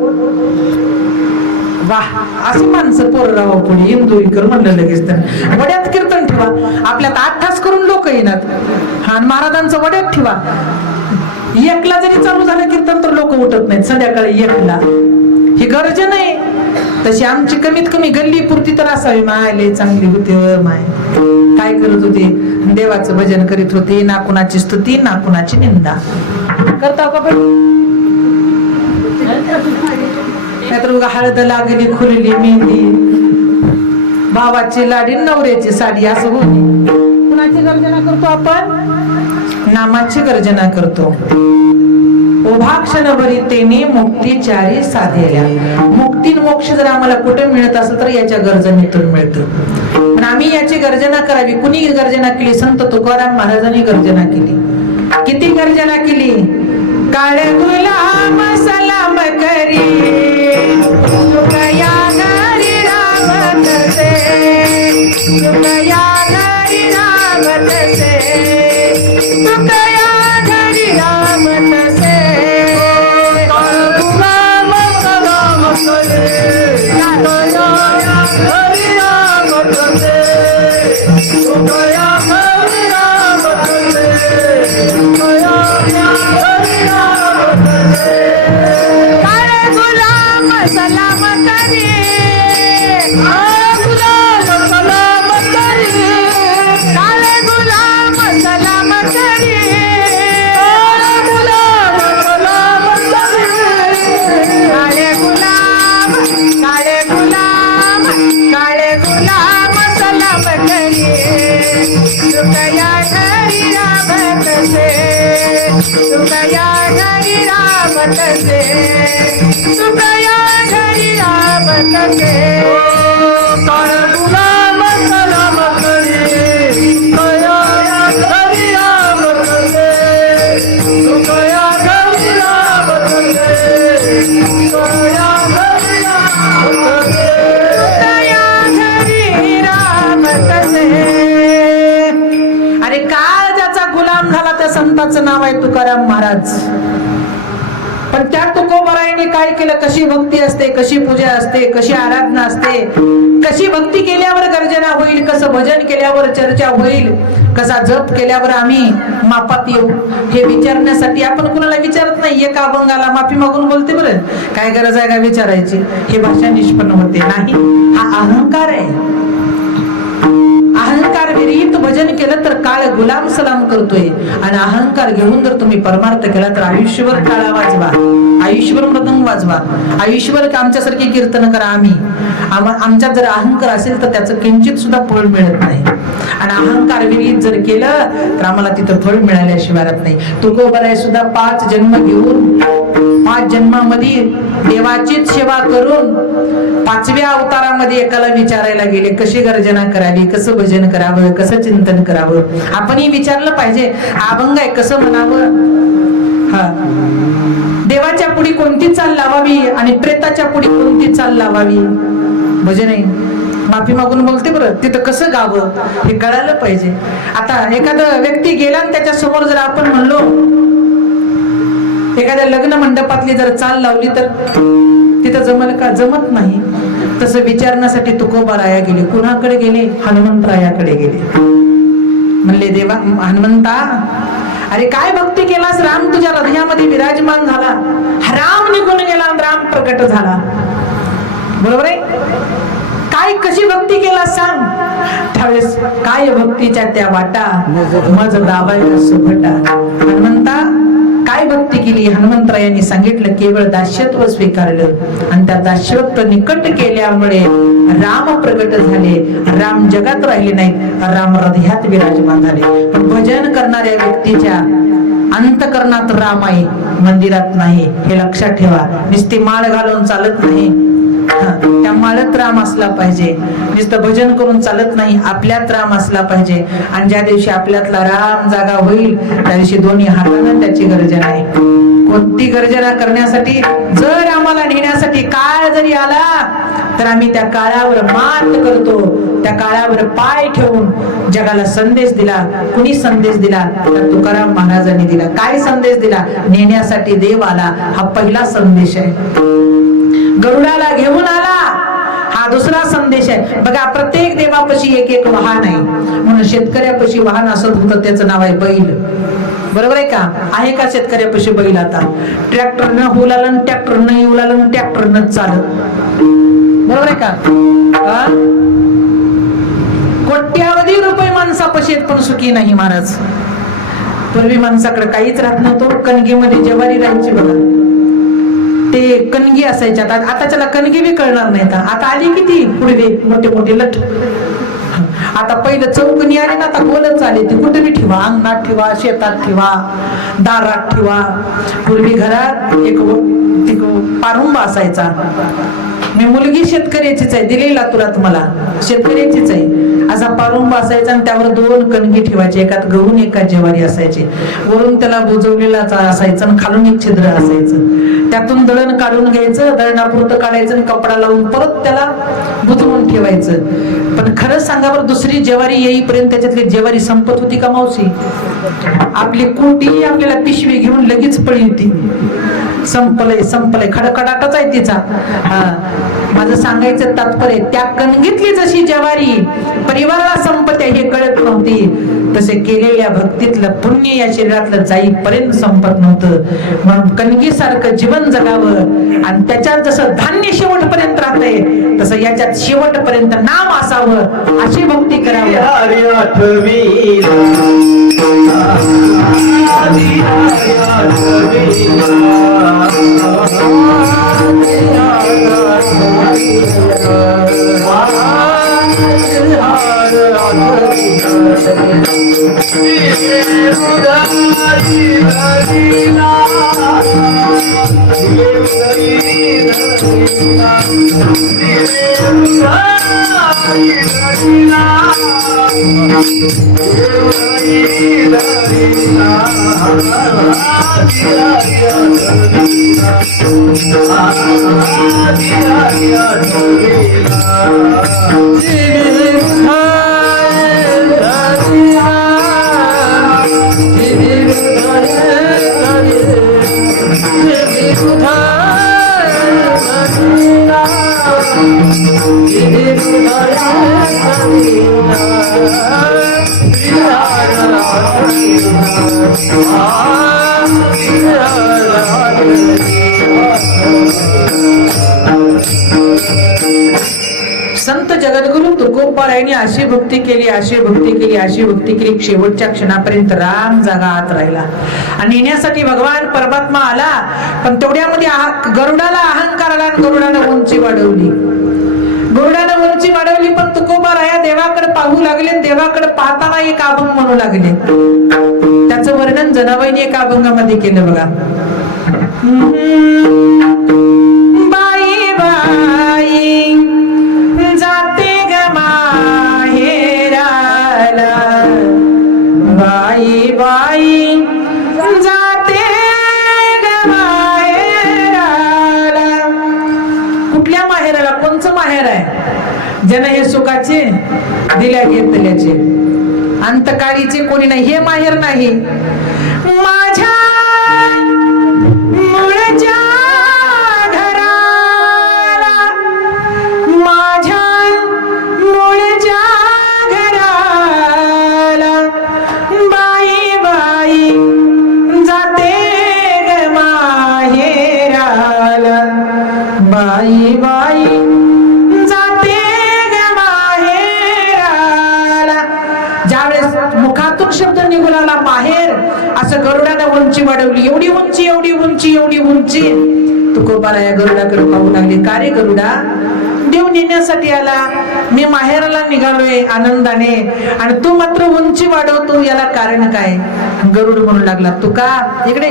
वाह, अशी माणसं पोरराव पुढे इंदुरीकर म्हणलं लगेच. तर वड्यात कीर्तन ठेवा, आपल्यात 8 तास करून लोक येणार. हा, महाराजांचं वड्यात ठेवा. 1ला जरी चालू झालं कीर्तन तर लोक उठत नाहीत संध्याकाळी 1ला. ही गरज नाही. तशी आमची कमीत कमी गल्ली पुरती तर असावी. माय लय चांगली होती माय. काय करत होते? देवाचं भजन करीत होते. ना कुणाची स्तुती ना कुणाची निंदा. करता का पण? नाहीतर उगा हळद लागली, खुलली मेहंदी, भावाची लाडी, नवऱ्याची साडी असं होती. कुणाची गर्जना करतो आपण? नामाची गर्जना करतो. उभा क्षणभरी तेने मुक्ती चारी साधेल्या. मुक्ती मोक्ष जर आम्हाला कुठे मिळत असेल तर याच्या गर्जनेतून मिळतं. पण आम्ही याची गर्जना करावी. कुणी गर्जना केली? संत तुकाराम महाराजांनी गर्जना केली. किती गर्जना केली? काळ गुलाम सलाम करी तुकया घरी रामत से, तुकया घरी रामत से, तुकया घरी रामत से. हरि राम गुलाम सलाम करिए तुकया घरी रामत से तुकया घरी रामत से तुकया घरी रामत से कर गुलाम सलाम करिए तुकया घरी रामत से तुकया घरी रामत से तुकया घरी रामत से अरे काळ ज्याचा गुलाम झाला त्या संताचं नाव आहे तुकाराम महाराज. पण त्या तुकोबरायने काय केलं, कशी भक्ती असते, कशी पूजा असते, कशी आराधना असते, कशी भक्ती केल्यावर गर्जना होईल, कसं भजन केल्यावर चर्चा होईल, कसा जप केल्यावर आम्ही मापात येऊ, हे विचारण्यासाठी आपण कुणाला विचारत नाही. एका अभंगाला माफी मागून बोलते बरं, काय गरज आहे का विचारायची, हे भाषा निष्पन्न होते नाही. हा अहंकार आहे. अहंकार विरहित भजन केलं तर काळ गुलाम सलाम करतोय, आणि अहंकार घेऊन जर तुम्ही परमार्थ केला तर आयुष्यभर टाळा वाजवा, आयुष्यभर मृदंग वाजवा, आयुष्यभर आमच्यासारखी कीर्तन करा. आमच्यात जर अहंकार असेल तर त्याचं किंचित सुद्धा फळ मिळत नाही. आणि अहंकार विरहित जर केलं तर आम्हाला तिथं फळ मिळाल्याशिवाय राहत नाही. तुकोबराय सुद्धा 5 जन्म घेऊन 5 जन्मामध्ये देवाचीच सेवा करून 5व्या अवतारामध्ये एकाला विचारायला गेले कशी गर्जना करावी, कसं भजन करावं, कसं चिंतन करावं. आपणही विचारलं पाहिजे. अभंग आहे कसं म्हणावं, हा देवाच्या पुढी कोणती चाल लावावी आणि प्रेताच्या पुढी कोणती चाल लावावी. भजन आहे, माफी मागून बोलते बरं, तिथं कसं गावं हे कळायला पाहिजे. आता एखादा व्यक्ती गेला आणि त्याच्या समोर जर आपण म्हणलो, एखाद्या लग्न मंडपातली जर चाल लावली तर तिथं जमल का, जमत नाही. तसं विचारण्यासाठी तुकोबाराया गेले. कुणाकडे गेले, हनुमंतरायाकडे गेले. म्हणले देवा हनुमंता, अरे काय भक्ती केलास, राम तुझ्या हृदयामध्ये विराजमान झाला, राम निघून गेला आणि राम प्रकट झाला. बरोबर आहे, काय कशी भक्ती केला सांग. त्यावेळेस काय भक्तीच्या त्या वाटा मज दावायला सुभटा. हनुमंता काय भक्ती केली, हनुमंतरायांनी सांगितलं केवळ दास्यत्व स्वीकारलं आणि त्या दास्यत्व निकट केल्यामुळे राम प्रगट झाले. राम जगात राहिले नाहीत, राम हृदयात विराजमान झाले. पण भजन करणाऱ्या व्यक्तीच्या अंतकरणात राम आहे, मंदिरात नाही, हे लक्षात ठेवा. नुसती माळ घालून चालत नाही, त्या माळत राम असला पाहिजे. नुसतं भजन करून चालत नाही, आपल्यात राम असला पाहिजे. आणि ज्या दिवशी आपल्यातला राम जागा होईल त्या दिवशी दोन्ही हातानं त्याची गर्जना आहे. कोणती गर्जना करण्यासाठी, जर आम्हाला नेण्यासाठी काळ जरी आला तर आम्ही त्या काळावर मात करतो. त्या काळावर पाय ठेवून जगाला संदेश दिला. कुणी संदेश दिला तर तुकाराम महाराजांनी दिला. काय संदेश दिला, नेण्यासाठी देव आला, हा पहिला संदेश आहे. गरुडाला घेऊन आला, हा दुसरा संदेश आहे. बघा प्रत्येक देवापाशी एक एक वाहन आहे. म्हणून शेतकऱ्यापाशी वाहन असत होतं, त्याचं नाव आहे बैल. बरोबर आहे का, आहे का शेतकऱ्यापाशी बैल. आता ट्रॅक्टरनं होऊ लागलं, ट्रॅक्टरनं येऊ लागलं, ट्रॅक्टरनं चालत. बरोबर आहे का. कोट्यावधी रुपये माणसापाशी आहेत पण सुखी नाही महाराज. पूर्वी माणसाकडे काहीच राहत नव्हतं. कणगीमध्ये ज्वारी राहायची बघा, ते कणगी असायच्या. आता त्याला कणगी बी कळणार नाही. आता आली किती पुढे मोठे मोठे लठ. आता पहिलं चौकणी आली ना, आता गोलच आले. ते कुठे बी ठेवा, अंगणात ठेवा, शेतात ठेवा, दारात ठेवा. पूर्वी घरात एक पारुंबा असायचा. मी मुलगी शेतकऱ्याचीच आहे, दिली लातुरात मला, शेतकऱ्याचीच आहे. असा पारुंबा असायचा आणि त्यावर 2 कणगी ठेवायचे, एकात गहू एकात ज्वारी असायचे. वरून त्याला बुजवलेला असायचं आणि खालून एक छिद्र असायचं. त्यातून दळण काढून घ्यायचं, दळणापुरतं काढायचं आणि कपडा लावून परत त्याला बुजवून ठेवायचं. पण खरं सांगावर दुसरी ज्वारी येईपर्यंत त्याच्यातली ज्वारी संपत होती का मावशी? आपली कोटी आपल्याला पिशवी घेऊन लगेच पळी होती. संपलंय संपलंय, खडखडाटच आहे तिचा. माझं सांगायचं तात्पर्य, त्या कणगीतली जशी ज्वारी परिवाराला संपत्या हे कळत नव्हती, तसे केलेल्या भक्तीतलं पुण्य या शरीरातलं जाईपर्यंत संपत नव्हतं. म्हणून कणगीसारखं जीवन जगावं आणि त्याच्यात जसं धान्य शेवटपर्यंत राहतंय तसं याच्यात शेवटपर्यंत नाम असावं, अशी भक्ती करावी. Wow. संत जगद्गुरु तुकोबारायांनी अशी भक्ती केली, अशी भक्ती केली, अशी भक्ती केली, शेवटच्या क्षणापर्यंत राम जागा आत राहिला. आणि नेण्यासाठी भगवान परमात्मा आला, पण तेवढ्यामध्ये गरुडाला अहंकार आला आणि गरुडानं उंची वाढवली. गरुडानं उंची वाढवली, पण तुकोबाराया देवाकडे पाहू लागले. देवाकडे पाहताना एक अभंग म्हणू लागले. त्याचं वर्णन जनाबाईने एका अभंगामध्ये केलं बघा. बाई बाई जाते ग माहेराला, बाई बाई जाते ग माहेराला. कुठल्या माहेराला? कोणचं माहेर आहे? जन हे सुखाचे दिल्या घेतल्याचे, अंतकाळीचे कोणी नाही. हे माहेर नाही. माझ्या मुळच्या घराला, माझ्या मुळच्या घराला बाई बाई जाते ग माहेराला, बाई बाई जाते ग माहेराला. ज्यावेळेस मुखातून शब्द निघू लागला माहेर, असं गरुडानं उंची वाढवली. एवढी उंची, एवढी उंची, एवढी उंची. तुकोबाराया गरुडाकडे पाहू लागले. का रे गरुडा, देव नेण्यासाठी आला, मी माहेराला निघालोय आनंदाने, आणि तू मात्र उंची वाढवतो, याला कारण काय? गरुड म्हणू लागला, तू का इकडे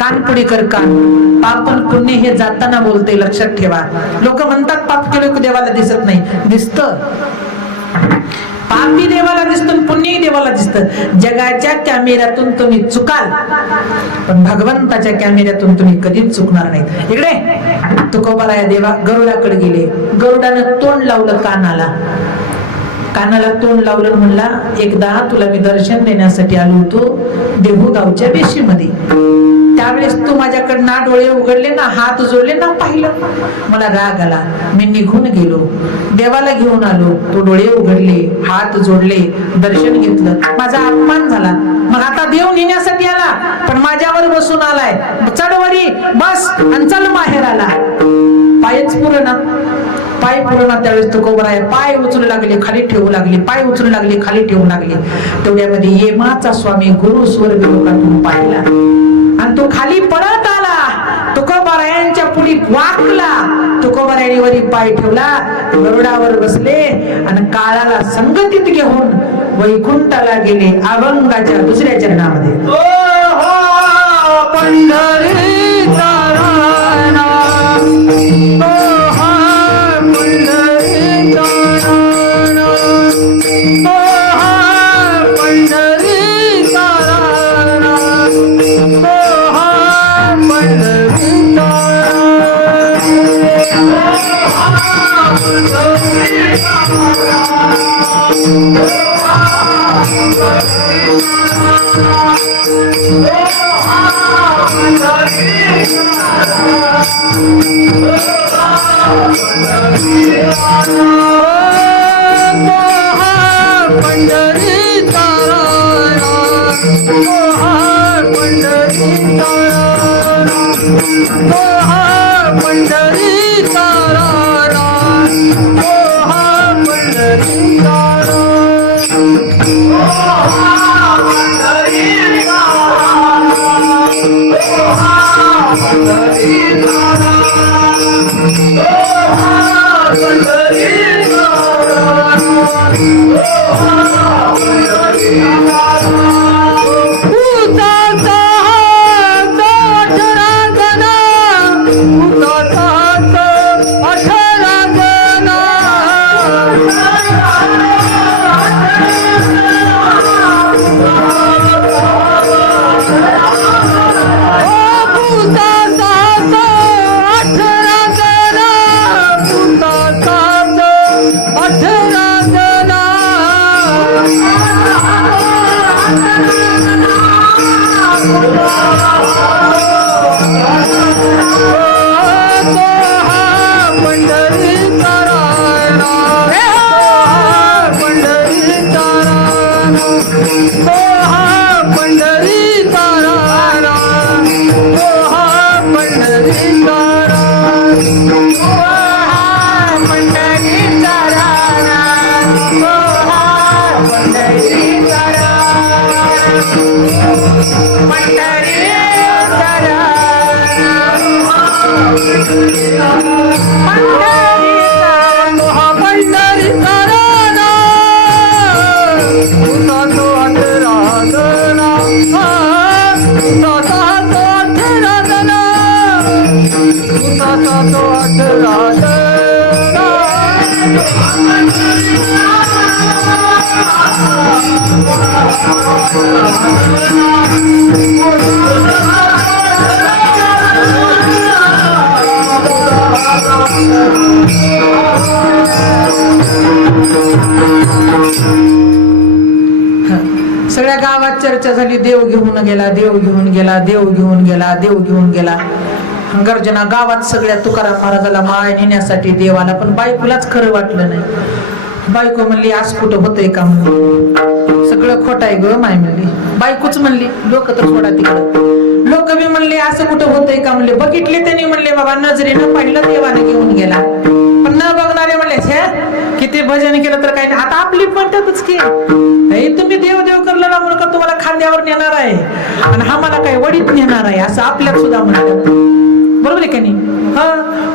कानपुडी कर. कान पाप आणि पुण्य हे जाताना बोलते, लक्षात ठेवा. लोक म्हणतात पाप केलं की देवाला दिसत नाही. दिसतं. पापी देवाला दिसतो, पुण्यही देवाला दिसतं. जगाच्या कॅमेऱ्यातून तुम्ही चुकाल, पण भगवंताच्या कॅमेऱ्यातून तुम्ही कधीच चुकणार नाहीत. इकडे तुकोबाराया देवा गरुडाकडे गेले. गरुडानं तोंड लावलं कानाला. कानाला तोंड लावलं, म्हणला एकदा तुला मी दर्शन देण्यासाठी आलो होतो देहू गावच्या वेशीमध्ये. त्यावेळेस तू माझ्याकडनं डोळे उघडले ना, हात जोडले ना, पाहिलं, मला राग आला. मी निघून गेलो, देवाला घेऊन आलो. तो डोळे उघडले, हात जोडले, दर्शन घेतलं, माझा अपमान झाला. मग आता देव नेण्यासाठी आला, पण माझ्यावर बसून आलाय. चढवरी बस आणि चल माहेर आला. पायच पुरणा, पाय पुरणा. त्यावेळेस तुकोबाराया पाय उचलू लागले, खाली ठेवू लागले, पाय उचलू लागले, खाली ठेवू लागले. तेवढ्यामध्ये येमाचा स्वामी गुरु स्वर्ग लोकातून पाहिला आणि तो खाली पडत आला. तुकोबारायांच्या पुढी वाकला. तुकोबारायांनी वरी पाय ठेवला, गरुडावर बसले आणि काळाला संगतीत घेऊन वैकुंठाला गेले. अभंगाच्या दुसऱ्या चरणामध्ये पंढरीचा राणा, पंढरीचा राणा, पंढरीचा राणा, पंढरीचा Oh सगळ्या गावात चर्चा झाली, देव घेऊन गेला, देव घेऊन गेला, देव घेऊन गेला, देव घेऊन गेला. गर्जना गावात सगळ्या तुकाराम महाराजाला माळ नेण्यासाठी देव आला, पण बायकोलाच खरं वाटलं नाही. बायको म्हणली आज कुठं होतंय का म्हणून, सगळं खोट आहे ग माय म्हणली. बायकोच म्हणली, लोक तर सोडा तिकडं, लोक बी म्हणले असं कुठं होतंय का म्हणले. बघितले त्यांनी म्हणले बाबा नजरेनं पाहिलं देवाने घेऊन गेला, पण न बघणारे म्हणले छे किती भजन केलं तर काही नाही. आता आपली म्हणतातच की तुम्ही देव देव करला ना म्हणून का तुम्हाला खांद्यावर नेणार आहे आणि हा मला काय वडीत नेणार आहे असं आपल्यात सुद्धा म्हणतात. बरोबर आहे का नाही? हा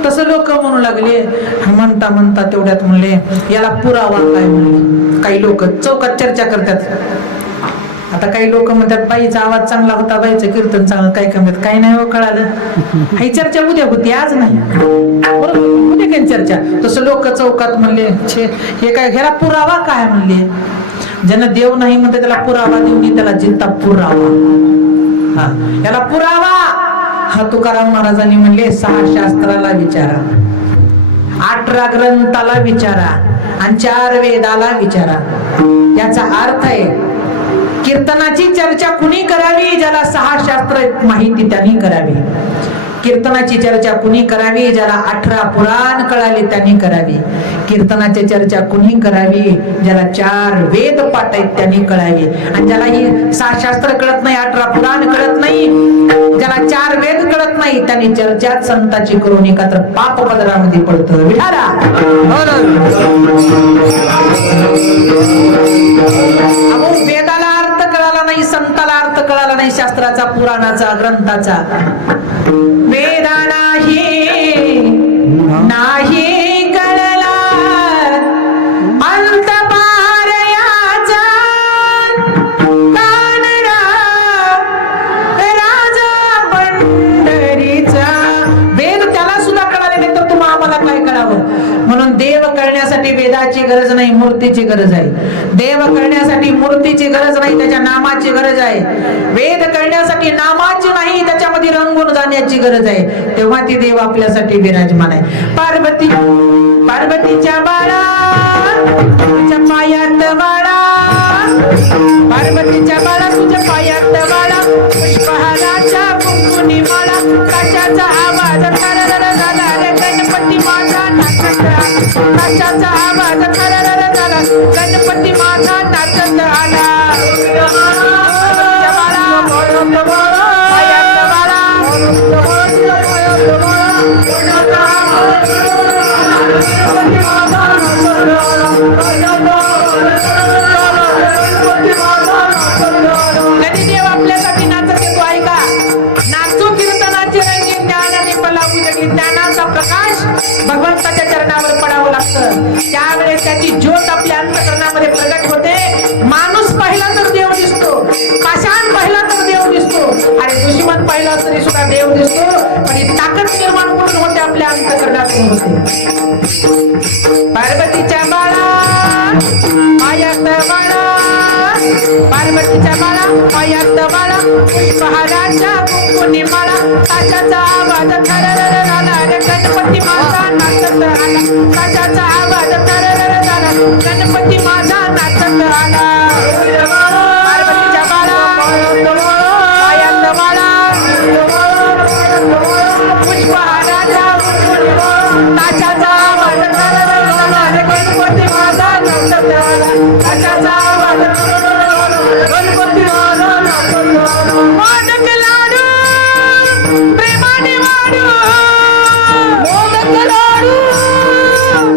तसं लोक म्हणू लागले. म्हणता म्हणता तेवढ्यात म्हणले याला पुरावा काय म्हणले. काही लोक चौकात चर्चा करतात. आता काही लोक म्हणतात बाईचा आवाज चांगला होता, बाईचं कीर्तन चांगलं, काय काय म्हणतात काही नाही हो कळालं. ही चर्चा उद्या होती आज नाही, बरोबर उद्या काही चर्चा. तसं लोक चौकात म्हणले छे हे काय ह्याला पुरावा काय म्हणले. ज्यांना देव नाही म्हणते त्याला पुरावा देऊन त्याला जिंता पुरावा. हा याला पुरावा हा तुकाराम महाराजांनी म्हणले 6 शास्त्राला विचारा, 18 ग्रंथाला विचारा आणि 4 वेदाला विचारा. याचा अर्थ आहे कीर्तनाची चर्चा कुणी करावी, ज्याला 6 शास्त्र माहिती त्यांनी करावी. कीर्तनाची चर्चा कुणी करावी, ज्याला 18 पुराण कळाले त्यांनी करावी. कीर्तनाची चर्चा कुणी करावी, ज्याला 4 वेद पाठ आहेत त्यांनी कळावी. आणि ज्याला ही 6 शास्त्र कळत नाही, 18 पुराण कळत नाही, ज्याला 4 वेद कळत नाही त्यांनी चर्चा संताची करून एका तर पाप पदरामध्ये पडतं. विठाला वेदाला अर्थ कळाला नाही, संताला अर्थ कळाला नाही, शास्त्राचा पुराणाचा ग्रंथाचा. वेदा नाही कळला अंत पारयाचा कानडा राजा पंढरीचा. वेद त्याला सुद्धा कळाले नाही तर तुम्हा आम्हाला काय कळावं. म्हणून देव कळण्यासाठी वेदाची गरज नाही, मूर्तीची गरज आहे. देव कळण्यासाठी मूर्तीची गरज नाही, त्याच्या नामाची गरज आहे. वेद कळण्यासाठी नामाची नाही, त्याच्यामध्ये रंगून जाण्याची गरज आहे. तेव्हा ती देव आपल्यासाठी विराजमान आहे. पार्वतीच्या बाळा तुझ्या पायात बाळा, पार्वतीच्या बाळा तुझ्या पायात बाळा, पुष्पहाराच्या कुंकुनी माळा, काचाचा आवाज थरथर झाला रे गणपती माझा नाचत आला, काचाचा आवाज थरथर झाला गणपती माझा नाचत आला. कधी देव आपल्यासाठी नाचत येतो ऐका. नाचू कीर्तनाचे रंगी ज्ञानाने पलावू जगी, ज्ञानाचा प्रकाश भगवंताच्या चरणावर पडावं लागतं. त्यावेळेस त्याची ज्योत आपल्या अंतःकरणामध्ये प्रगट होते. माणूस पाहिला तर देव दिसतो, पाषाण पाहिला तर देव दिसतो, आणि दुश्मन पाहिला तरी सुद्धा देव दिसतो. पण ही ताकद निर्माण करून होते आपल्या अंतःकरणातून होते. पार्वतीच्या बाळा पायात बाळा, पार्वतीच्या बाळा पायात बाळा, पुष्पहाराच्या कुंकुनी माळा, काचाचा आवाज थरथर झाला रे गणपती माझा नाचत आला, काचाचा आवाज थरथर झाला गणपती माझा नाचत आला. पार्वतीच्या बाळा पायात बाळा, पुष्पहाराच्या काचाचा आवाज थरथर झाला रे गणपती माझा नाचत आला, काचाचा आवाज गणपती माझा नाचत आला. मोदक लाडू प्रेमाने वाढू, मोदक लाडू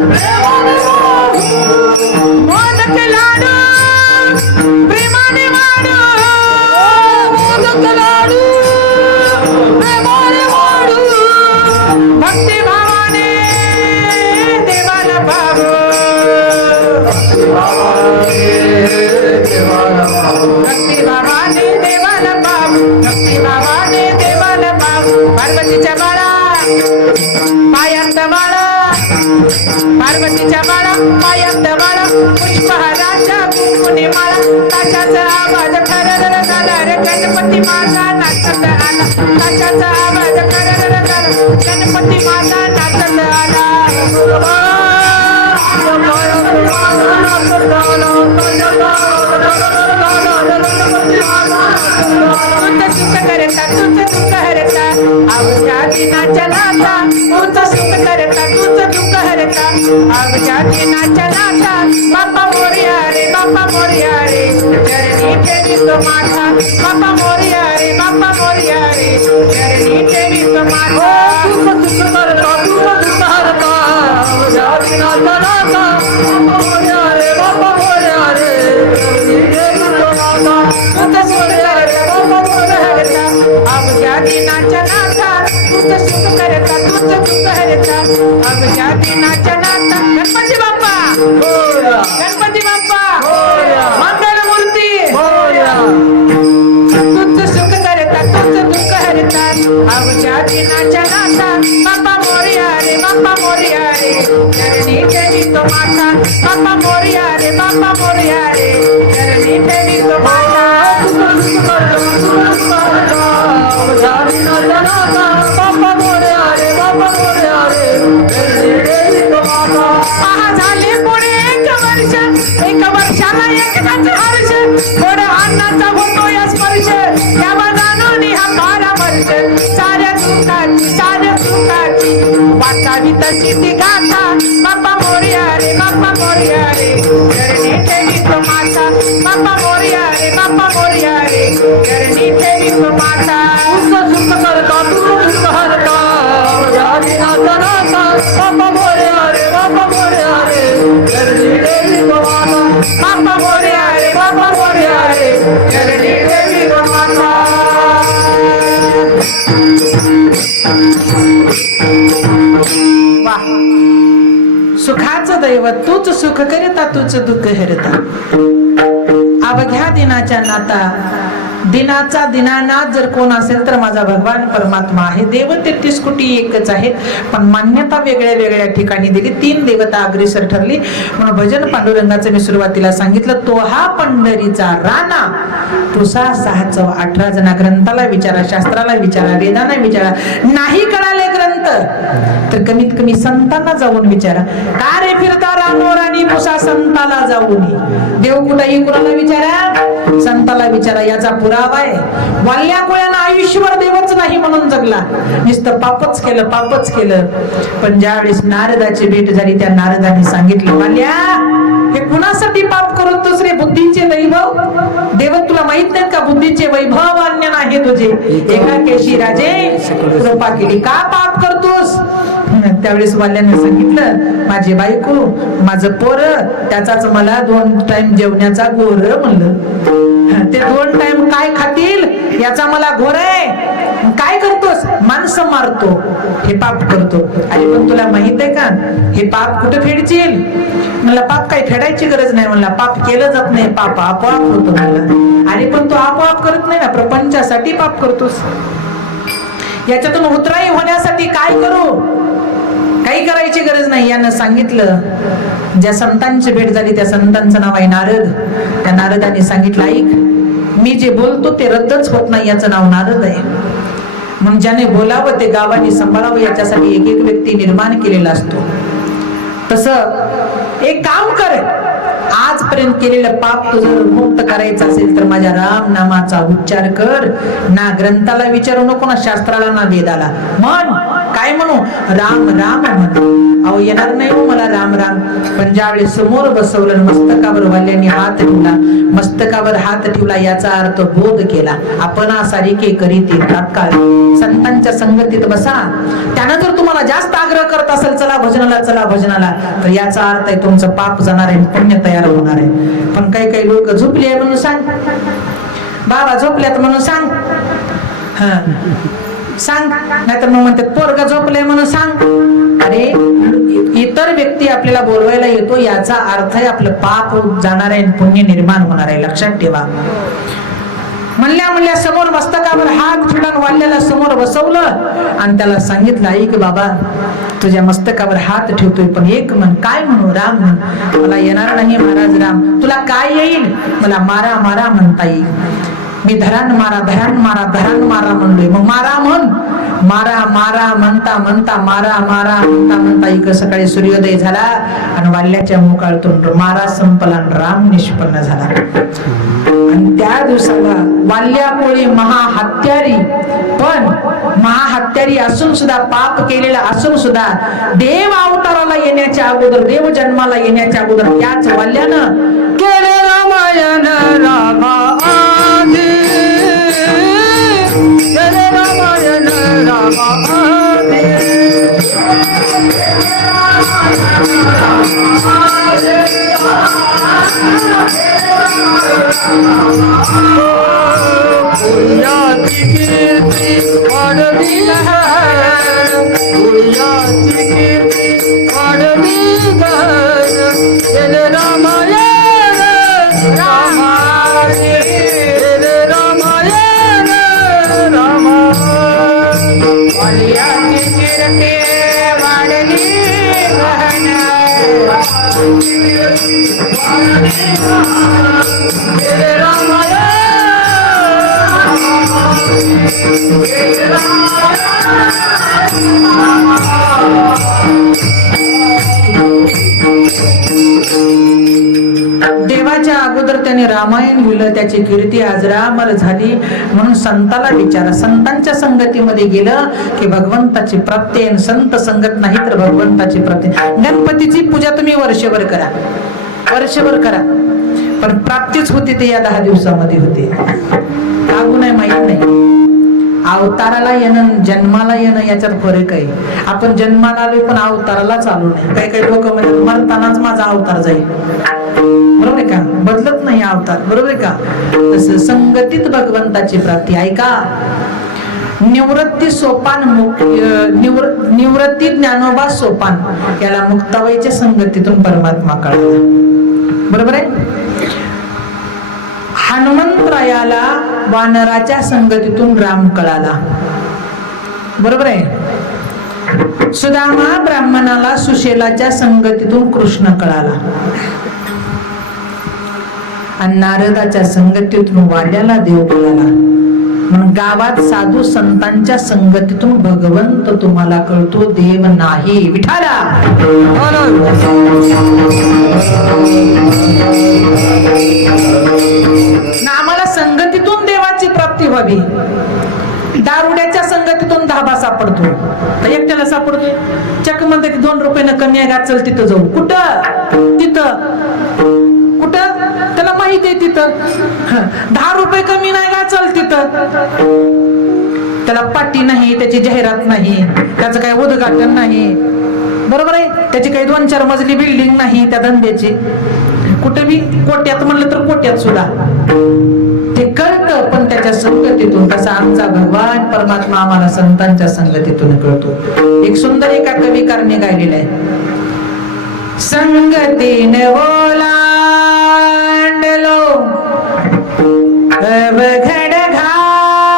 प्रेमाने वाढू, पार्वतीच्या बाळा पायात बाळा पुष्पहाराच्या कुंकुने माळा ताशाचा आवाज खरर झाला रे गणपती माझा नाचत आला ताशाचा आवाज खरर झाला गणपती माझा नाचत आला तुझं सुख करता तुझं दुःख हरता अवघ्या दिनाच्या नाथा तुझं सुख करता तुझं दुःख हरता अवघ्या दिनाच्या नाथा बाप्पा मोरया रे बाप्पा मोरया रे चरणी ठेवी तो माथा बाप्पा मोरया रे बाप्पा मोरया रे चरणी ठेवी तो माथा तुझं सुख करता तुझं दुःख हरता अवघ्या दिनाच्या नाथा मोरया रे बाप्पा मोरया रे देवी तो माता तुझं सुख करता बाप्पा मोर हरता अवघ्या दिनाच्या नाथा तुझं सुख करता तुझं दुःख हरता अवघ्या दिनाच्या नाथा गणपती बाप्पा मोरया गणपती बाप्पा मोरया मंगलमूर्ती मोरया तुझं सुख करता तुझं दुःख हरता अवघ्या दिनाच्या नाथा बाप्पा मोरया रे बाप्पा मोरया रे चरणी ठेवी तो माथा बाप्पा मोरया रे बाप्पा मोरया रे चरणी ठेवी तो माथा तुझं सुख करता तुझं दुःख हरता अवघ्या दिनाच्या नाथा बाप्पा मोरया रे बाप्पा मोरया रे देवी तो माता आहा झाले पुढे एक वर्षाला एकदाच हर्ष थोडं अन्नाचा होतो या स्पर्श यावर जाणून हा परामर्श साऱ्या दुःखाची वाचावी तशी ती गाथा बाप्पा मोरया रे बाप्पा मोरया रे चरणी ठेवी तो माता बाप्पा मोरया रे बाप्पा मोरया रे चरणी ठेवी तो माता तुझं सुख करता तुझं दुःख हरता अवघ्या दिनाच्या नाथा बाप्पा मोरया रे बाप्पा मोरया रे चरणी देवी तो माता बाप्पा मोरया रे बाप्पा मोरया रे चरणी ठेवी तो माता वाह सुखाचं दैवत तूच सुख करिता तूच दुःख हरता अवघ्या दिनाच्या नाता दिनाचा दिनानाथ जर कोण असेल तर माझा भगवान परमात्मा आहे. देव 33 कोटी एकच आहेत पण मान्यता वेगळ्या वेगळ्या ठिकाणी दिली. 3 देवता अग्रेसर ठरली म्हणून भजन पांडुरंगाचं मी सुरुवातीला सांगितलं. तो हा पंढरीचा राणा तुसा 618 जना ग्रंथाला विचारा शास्त्राला विचारा वेदांना विचारा नाही कळाले ग्रंथ तर कमीत कमी संतांना जाऊन विचारा. का रे फिरता रानोर आणि पुसा संताला जाऊन देव कुठेही कुणाला विचारा संताला विचारा. याचा पुरावा आहे वाल्या कोळ्यानं आयुष्यभर देवच नाही म्हणून जगला नुसतं पापच केलं पण ज्यावेळेस नारदाची भेट झाली त्या नारदाने सांगितलं वाल्या हे कुणासाठी पाप करतोस रे बुद्धीचे वैभव देव तुला माहित नाही का बुद्धीचे वैभव अन्य नाही तुझे एका केशी राजे कृपा केली का पाप करतोस. त्यावेळेस वाल्याने सांगितलं माझी बायको माझं पोर त्याचाच मला 2 टाइम जेवण्याचा गोर म्हणलं. ते 2 टाइम काय खातील याचा मला घोर आहे. काय करतोस माणसं मारतो हे पाप करतो. अरे पण तुला माहित आहे का हे पाप कुठे फेडशील म्हणलं. पाप काही फेडायची गरज नाही म्हणला. पाप केलं जात नाही पाप आपोआप होतो म्हणला. अरे पण तो आपोआप करत नाही ना प्रपंचासाठी पाप करतोस. याच्यातून उतराई होण्यासाठी काय करू काही करायची गरज नाही. यानं सांगितलं ज्या संतांची भेट झाली त्या संतांचं नाव आहे नारद. त्या नारदाने सांगितलं ऐक मी जे बोलतो ते रद्दच होत नाही याचं नाव नारद आहे. मग ज्याने बोलावं ते गावाने सांभाळावं याच्यासाठी एक एक व्यक्ती निर्माण केलेला असतो. तसं एक काम कर आजपर्यंत केलेलं पाप तुझं मुक्त करायचं असेल तर माझ्या राम नामाचा उच्चार कर. ना ग्रंथाला विचारू नको ना शास्त्राला ना वेदाला म्हण. काय म्हणू राम राम म्हण. अहो येणार नाही हो मला राम राम. पण ज्यावेळेस समोर बसवलं मस्तकावर वाल्यांनी हात ठेवला मस्तकावर हात ठेवला याचा अर्थ बोध केला. आपण सारिके करीत तात्काळ संतांच्या संगतीत बसा. त्यानं जर तुम्हाला जास्त आग्रह करत असेल चला भजनाला तर याचा अर्थ आहे तुमचं पाप जाणार आहे पुण्य तयार होणार आहे. पण काही लोक झोपले आहे म्हणून सांग बाबा झोपल्यात म्हणून सांग सांग नाहीतर मग म्हणतात पोरगा झोपलंय म्हणून सांग. अरे इतर व्यक्ती आपल्याला बोलवायला येतो याचा अर्थ आहे आपलं पाप जाणार आहे पुण्य निर्माण होणार आहे. लक्षात ठेवा. म्हणल्या समोर मस्तकावर हात ठेवला वाल्याला समोर बसवलं आणि त्याला सांगितलं ऐक बाबा तुझ्या मस्तकावर हात ठेवतोय, पण एक म्हण, काय म्हणू? राम म्हण. मला येणार नाही महाराज राम. तुला काय येईल? मला मारा मारा म्हणता येईल. मी धरान मारा धरान मारा धरान मारा म्हणलोय, मग मारा म्हण. मारा मारा म्हणता म्हणता मारा मारा म्हणता म्हणता इकडे सकाळी सूर्योदय झाला आणि वाल्याच्या मुखातून मारा संपला आणि राम निष्पन्न झाला. आणि त्या दिवसाला वाल्यापोळी महाहत्यारी, पण महाहत्यारी असून सुद्धा, पाप केलेला असून सुद्धा, देव अवताराला येण्याच्या अगोदर, देव जन्माला येण्याच्या अगोदर त्याच वाल्यानं केले रामायण रामा आधी, केले रामायण रामा आधी. पुण्याची कीर्ती वाढली आहे, पुण्याची कीर्ती वाढली आहे. केले रामायण रामा आधी, केले रामायण रामा. पुण्याची कीर्ती वाढली आहे, केले रामायण. देवाच्या अगोदर त्याने रामायण लिहिलं, त्याची कीर्ती अजरामर झाली. म्हणून संताला विचारा, संतांच्या संगतीमध्ये गेलं की भगवंताची प्राप्ती. संत संगत नाही तर भगवंताची प्राप्ती. गणपतीची पूजा तुम्ही वर्षभर करा, वर्षभर करा, पण प्राप्तीच होती ते या 10 दिवसामध्ये होते. लागू नाही, माहित नाही. अवताराला येणं, जन्माला येणं याच्यात फरक आहे. आपण जन्माला आलो पण अवताराला चालू नाही. काही काही लोक म्हणजे मरतानाच माझा अवतार जाईल, बरोबर आहे का? बदलत नाही अवतार, बरोबर आहे का? तसं संगतीत भगवंताची प्राप्ती. ऐका, निवृत्ती सोपान, निवृत्ती ज्ञानोबा सोपान, याला मुक्ताबाईच्या संगतीतून परमात्मा कळला, बरोबर आहे. हनुमंतरायाला वानराच्या संगतीतून राम कळाला, बरोबर आहे. सुदामा ब्राह्मणाला सुशेलाच्या संगतीतून कृष्ण कळाला, आणि नारदाच्या संगतीतून वाल्याला देव कळाला. म्हणून गावात साधू संतांच्या संगतीतून भगवंत तुम्हाला कळतो, देव नाही. विठाला आम्हाला संगतीतून देवाची प्राप्ती व्हावी. दारुड्याच्या संगतीतून धाबा सापडतो, तर एकट्याला सापडतोय. चक म्हणते 2 रुपयानं कमी आहे का, चल तिथं जाऊ. कुठं? तिथं. कुठं? त्याला माहिती आहे तिथं. 10 रुपये कमी नाही का, चल तिथं. त्याला पाटी नाही, त्याची जाहिरात नाही, त्याचं काही उद्घाटन नाही, बरोबर आहे. त्याची काही 2-4 मजली बिल्डिंग नाही त्या धंद्याची. कुठे बी कोट्यात म्हणलं तर कोट्यात सुद्धा ते कळतं, पण त्याच्या संगतीतून. तसा आमचा भगवान परमात्मा आम्हाला संतांच्या संगतीतून कळतो. एक सुंदर एका कविकारने गायलेलं आहे. संगतीने ओलांडलो अवघड घाट,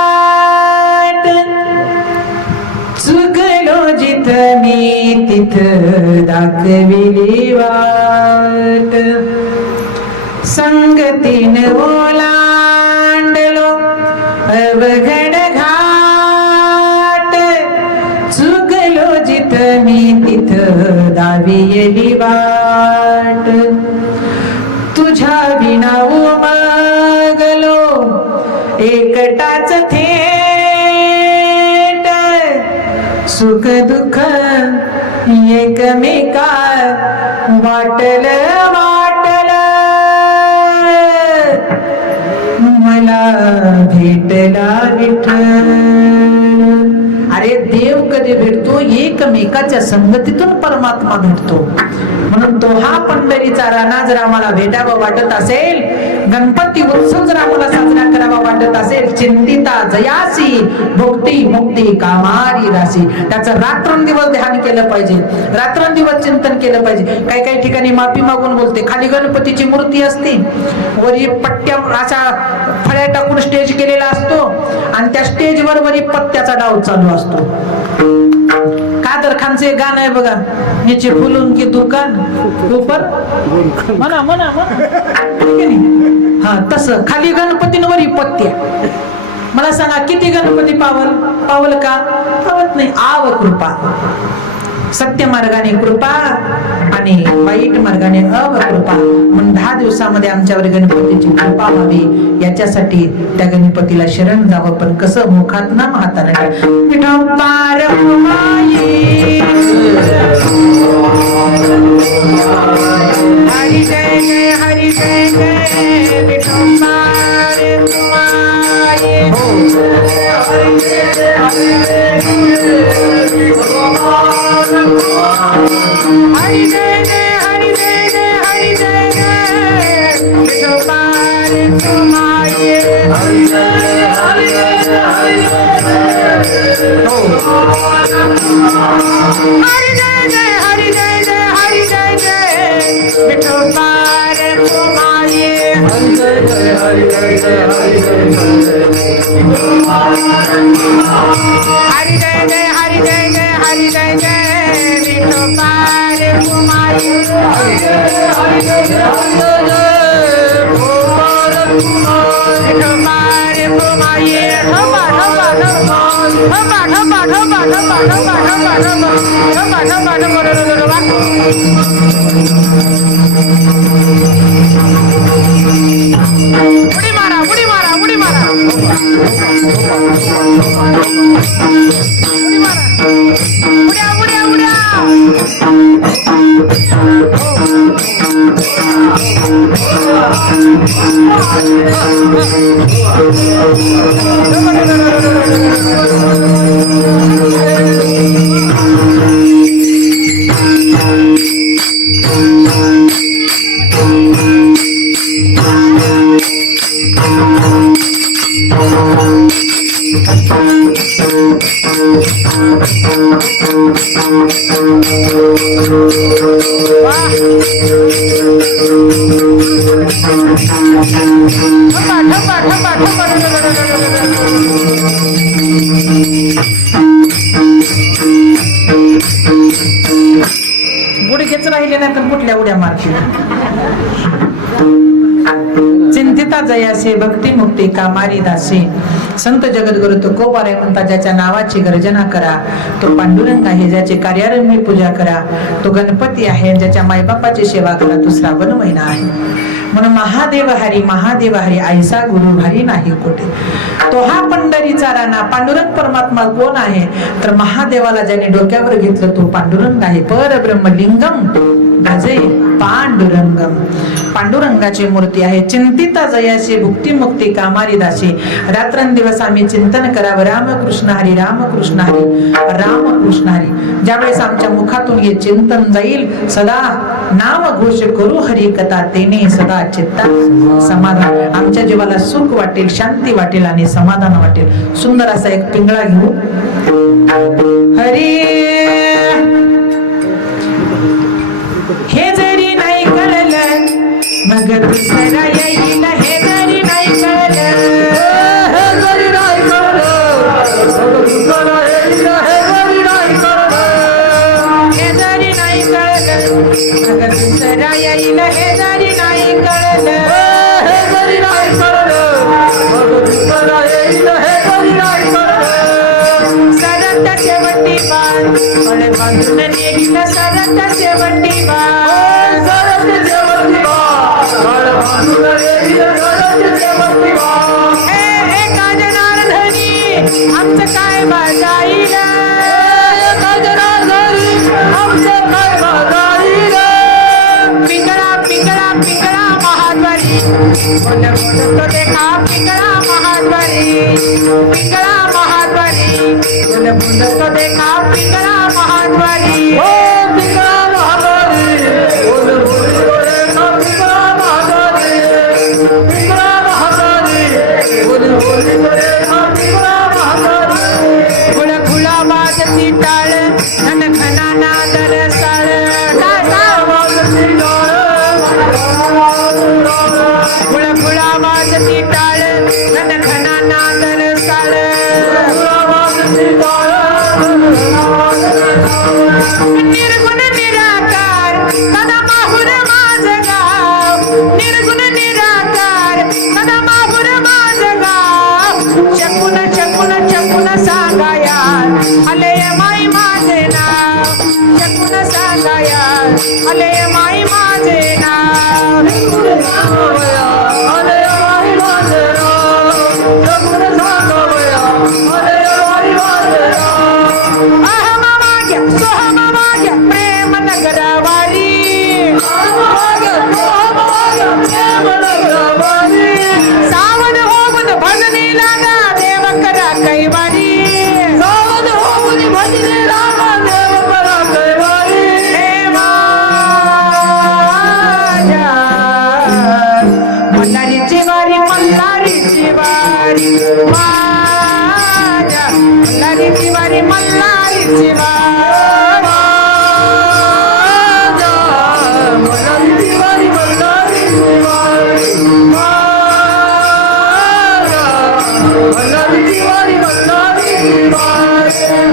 चुकलो जिथं मी तिथं दाखविली वाट. संगतीने ओलांडलो अवघड घाट, चुकलो जिथं मी तिथं दावियली वाट. तुझ्या विना उमगलो एकटाच थेट, सुख दुःख एकमेका वाटल वाटल, मला भेटला विठ्ठल. अरे देव कधी भेटतो? एकमेकाच्या संगतीतून परमात्मा भेटतो. म्हणून तो हा पंढरीचा राणा जर आम्हाला भेटावा वाटत असेल गणपती उत्सव जर आम्हाला साजरा करावा वाटत असेल, चिंतिता जयासी भुक्ती मुक्ती कामारी दासी, त्याचं रात्रंदिवस ध्यान केलं पाहिजे, रात्रंदिवस चिंतन केलं पाहिजे. काही काही ठिकाणी माफी मागून बोलते, खाली गणपतीची मूर्ती असते, वरी पट्ट्या अशा फळ्या टाकून स्टेज केलेला असतो आणि त्या स्टेजवर वरी पत्त्याचा डाव चालू असतो. कादर खानचं एक गाणं आहे बघा, नीचे फुलून की दुकान ऊपर म्हणा म्हणा हा, तसं खाली गणपतींवरी पत्त्या. मला सांगा किती गणपती पावल का? पावत नाही. आव कृपा, सत्य मार्गाने कृपा आणि वाईट मार्गाने अवकृपा. म्हणून 10 दिवसामध्ये आमच्यावर गणपतीची कृपा व्हावी याच्यासाठी त्या गणपतीला शरण जावं. पण कसं? मुखात ना हाताने विठोबार माई हरी जय जय हरी जय जय विठोबार माई हरी जय जय हरी जय हरी जय जय हरी जय जय हरी जय जय विठोबार माई हरी जय हरी जय हरी जय हरी जय जय हरी जय जय विठोबार माई हरी जय जय हरी जय जय हरी जय हरी जय जय हरी जय जय हरी जय जय विठोबार माई हरी जय हरी जय जय हरी जय विठोबार माई ढोबा ढोबा ढोबा ढोबा ढोबा ढोबा ढोबा ढोबा ढोबा ढोबा ढोबा उडी मारा उडी मारा उडी मारा उडी मारा उड्या उड्या उड्या गुडघेच राहिले नाही तर कुठल्या उड्या मारतील. चिंतिता जयासे भक्ती मुक्ती कामारी दासे. संत जगद्गुरु तुकोबारे म्हणतात, ज्याच्या नावाची गर्जना करा तो पांडुरंग आहे, ज्याचे कार्यारंभी पूजा करा तो गणपती आहे, ज्याच्या मायबापाची सेवा करा तो श्रावण महिना आहे. म्हणून महादेव हरी ऐसा गुरु हरी नाही कोठे. तो हा पंढरीचा राणा. पांडुरंग परमात्मा कोण आहे? तर महादेवाला ज्याने डोक्यावर घेतलं तो पांडुरंग आहे. परब्रह्मलिंगम भजे पांडुरंगम. पांडुरंगाची मूर्ती आहे. चिंतिता जयाशी भुक्ती मुक्ती कामारी दासी. रात्रंदिवस आम्ही चिंतन करावं, रामकृष्ण हरी रामकृष्ण हरी रामकृष्ण हरी. ज्यावेळेस आमच्या मुखातून हे चिंतन जाईल, सदा नाम घोष करू हरी कथा, तेने सदा चित्ता समाधान. आमच्या जीवाला सुख वाटेल, शांती वाटेल आणि समाधान वाटेल. सुंदर असा एक पिंगळा घेऊ. हरी हे जरी नाही कळलं मग दुसरा येईल, हे जरी नाही कळलं, हे जरी नाही कळलं, हे जरी नाही कळलं मग दुसरा येईल, हे जरी नाही कळलं, हे जरी नाही कळलं मग दुसरा येईल, हे जरी नाही कळलं. सरत शेवटी बाण फळ बांधून नेईल, सरत शेवटी बाण, सरत शेवटी बाण फळ बांधून नेईल, सरत शेवटी बाण. हे जनार्दनी आमचं काय बाजाईल, जनार्दनी आमचं काय बाजाईल. पिंगळा पिंगळा पिंगळा महाद्वारी बोल बोल तो देखा, पिंगळा महाद्वारी पिंगळा महाद्वारी बोल बोल तो देखा, पिंगळा महाद्वारी. ओ पिंगळा महाद्वारी बोल बोल तो देखा, पिंगळा महाद्वारी. वाजती टाळ घन घना नादर साळ निर्गुण निराकार सदा माहुर माझ गाव निर्गुण निराकार सदा माहुर माझ गाव शकून शकून शकून सांगाया आले माई माझे नाव शकून सांगाया आले माई माझे नाव प्रेम नगरवारी सावन होऊन भजनी लागा देव करा कैवारी सावन होऊन भजनी लागा देव करा कैवारी हे माझ्या मल्हारीची वारी मल्हारीची वारी माझ्या मल्हारीची वारी मल्हारीची वारी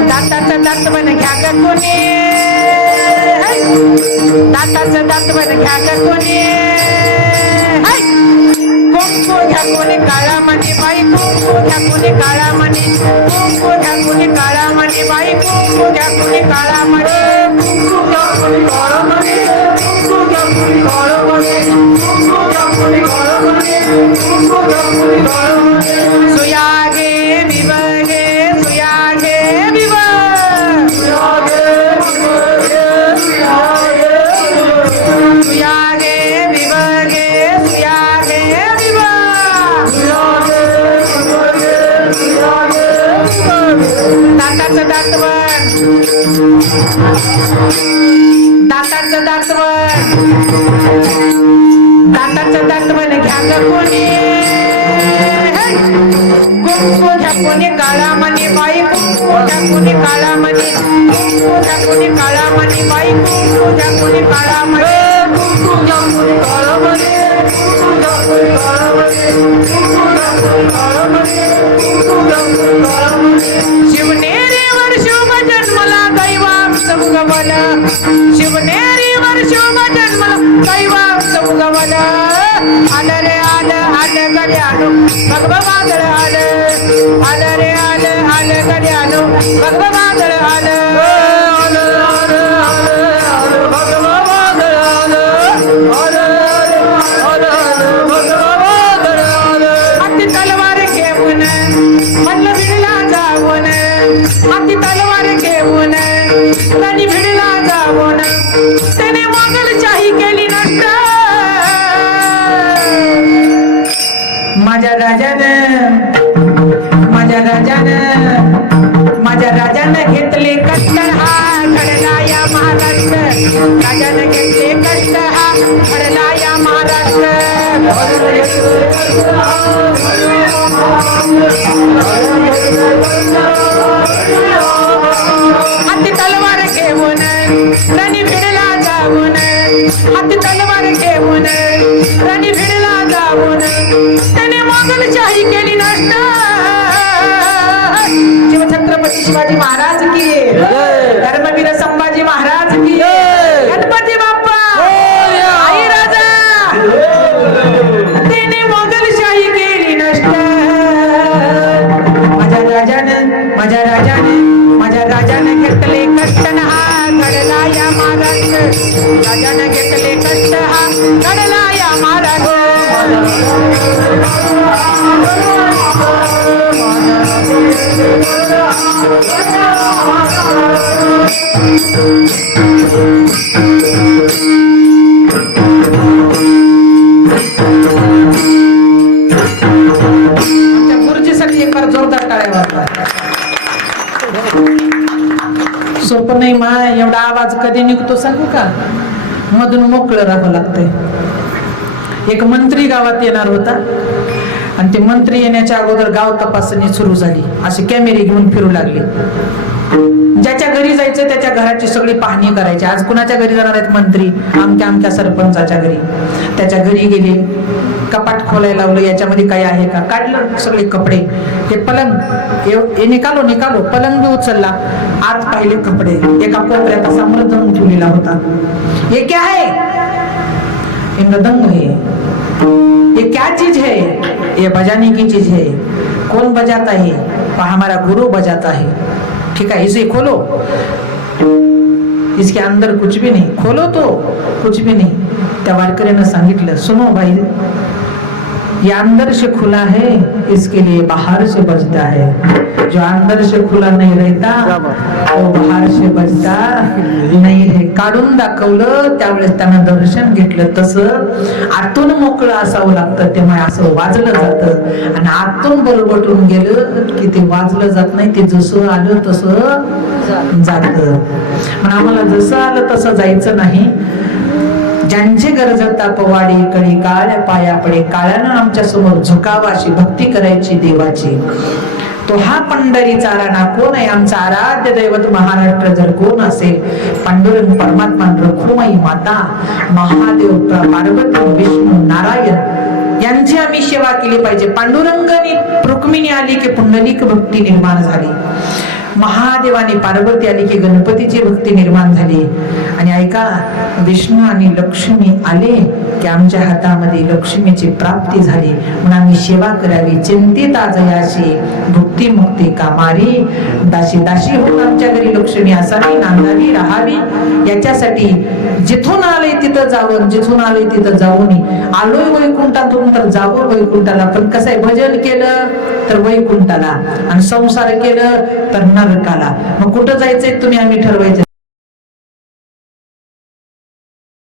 दाताचं दातवन घ्या ग कोणी दाताचं दातवन घ्या ग कोणी कुंकू घ्या कोणी काळा मणी बाई कुंकू घ्या कोणी काळा मणी कुंकू घ्या कोणी काळा मणी बाई कुंकू घ्या कोणी काळा मणी कुंकू घ्या कोणी काळा मणी कुंकू घ्या कोणी काळा मणी कुंकू घ्या कोणी काळा मणी कुंकू घ्या कोणी काळा मणी सुयागे विवगे सुयागे विव सुयागे विवगे सुयागे विव दाताचं दातवन दाताचं दातवन दाताचं दातवन घ्या ग कोणी कुंकू घ्या कोणी काळा मणी बाई कुंकू घ्या कोणी काळा मणी कुंकू घ्या कोणी काळा मणी बाई कुंकू घ्या कोणी काळा मणी कुंकू घ्या कोणी काळा मणी कुंकू घ्या कोणी काळा मणी कुंकू घ्या कोणी काळा मणी कुंकू घ्या कोणी काळा मणी शिवनेरीवर शुभ जन्मला दैवांश उगवला शिवनेरीवर शुभ जन्मला दैवांश उगवला आलं रे आलं आलं गड्यानो भगवा वादळ आलं आलं रे आलं आलं गड्यानो भगवा वादळ आलं भगवा वादळ आलं हाती तलवार घेऊन म्हणलं भिडला जाऊन हाती तलवार घेऊन त्यांनी भिडला जाऊन त्याने मोगलशाही केली नष्ट माझ्या राजानं घेतले कष्ट हा घडला या महाराष्ट्र राजानं घेतले कष्ट हा घडला या महाराष्ट्र हाती तलवार घेऊन रणी भिडला जाऊन हाती तलवार घेऊन रणी भिडला जाऊन त्याने मोगलशाही केली नष्ट शिवछत्रपती शिवाजी महाराज की धर्मवीर संभाजी महाराज की गणपती बाप्पा आई राजा त्याने मोगलशाही केली नष्ट माझ्या राजाने घेतले कष्ट हा घडला या महाराष्ट्र राजाने घेतले कष्ट हा घडला या महाराष्ट्र गुरुजीसाठी एक बार जोरदार टाळ्या वाजवा. सोपं नाही मा एवढा आवाज कधी निघतो सांगू का मधून मोकळं राहावं लागतंय. एक मंत्री गावात येणार होता आणि ते मंत्री येण्याच्या अगोदर गाव तपासणी सुरू झाली. असे कॅमेरे घेऊन फिरू लागले. ज्याच्या घरी जायचं त्याच्या घराची सगळी पाहणी करायची. आज कुणाच्या घरी जाणार आहेत मंत्री? आमच्या सरपंचाच्या घरी. त्याच्या घरी गेले. कपाट खोलायला लावलं, याच्यामध्ये काही आहे का, काढलं सगळे कपडे, हे पलंग हे निकालो निकालो, पलंग भी उचलला, आत पाहिले कपडे एका कोपऱ्यात असा मृदंग ठेवलेला होता. ये क्या है? ये मृदंग है. ये क्या चीज है? ये बजाने की चीज है. कौन बजाता है? हमारा गुरु बजाता है. ठीक है, इसे खोलो. इसके अंदर कुछ भी नहीं. खोलो तो कुछ भी नहीं. त्या वारकऱ्यानं सांगितलं, सुनो भाई, ये अंदर से खुला है, इसके लिए बाहर से बजता है. जो अंदर से खुला नहीं रहता तो बाहर से बजता नाही है. काढून दाखवलं, त्यावेळेस त्यानं दर्शन घेतलं. तसं आतून मोकळं असावं लागतं, तेव्हा असं वाजलं जातं. आणि आतून बरबटून गेलं की ते वाजलं जात नाही, ते जसं आलं तसं जातं. पण आम्हाला जसं आलं तसं जायचं नाही. ज्यांची गरज तापवाडी कळी काळ पाया पडे, काळानं आमच्या समोर झुकावा, अशी भक्ती करायची देवाची. तो हा पंढरीचा राणा कोण आहे? आमचा आराध्य दैवत महाराष्ट्र जर कोण असेल, पांडुरंग परमात्मा, रखुमाई माता, महादेव, पार्वती, विष्णू, नारायण यांची आम्ही सेवा केली पाहिजे. पांडुरंगाने रुक्मिणी आली की पुंडलिक भक्ती निर्माण झाली. महादेवाने पार्वती आली की गणपतीची भक्ती निर्माण झाली. आणि ऐका, विष्णू आणि लक्ष्मी आले की आमच्या हातामध्ये लक्ष्मीची प्राप्ती झाली. म्हणून आम्ही सेवा करावी. चिंतिता जयाशी भुक्ती मुक्ती कामारी, दासी दासी होऊन आमच्या घरी लक्ष्मी असावी, नांदावी, राहावी. याच्यासाठी जिथून आले तिथं जावं, जिथून आले तिथं जाऊ नये. आलोय वैकुंठातून तर जावं वैकुंठाला. पण कसं आहे, भजन केलं तर वैकुंठाला आणि संसार केलं तर नरकाला. मग कुठं जायचंय तुम्ही आम्ही ठरवायचं.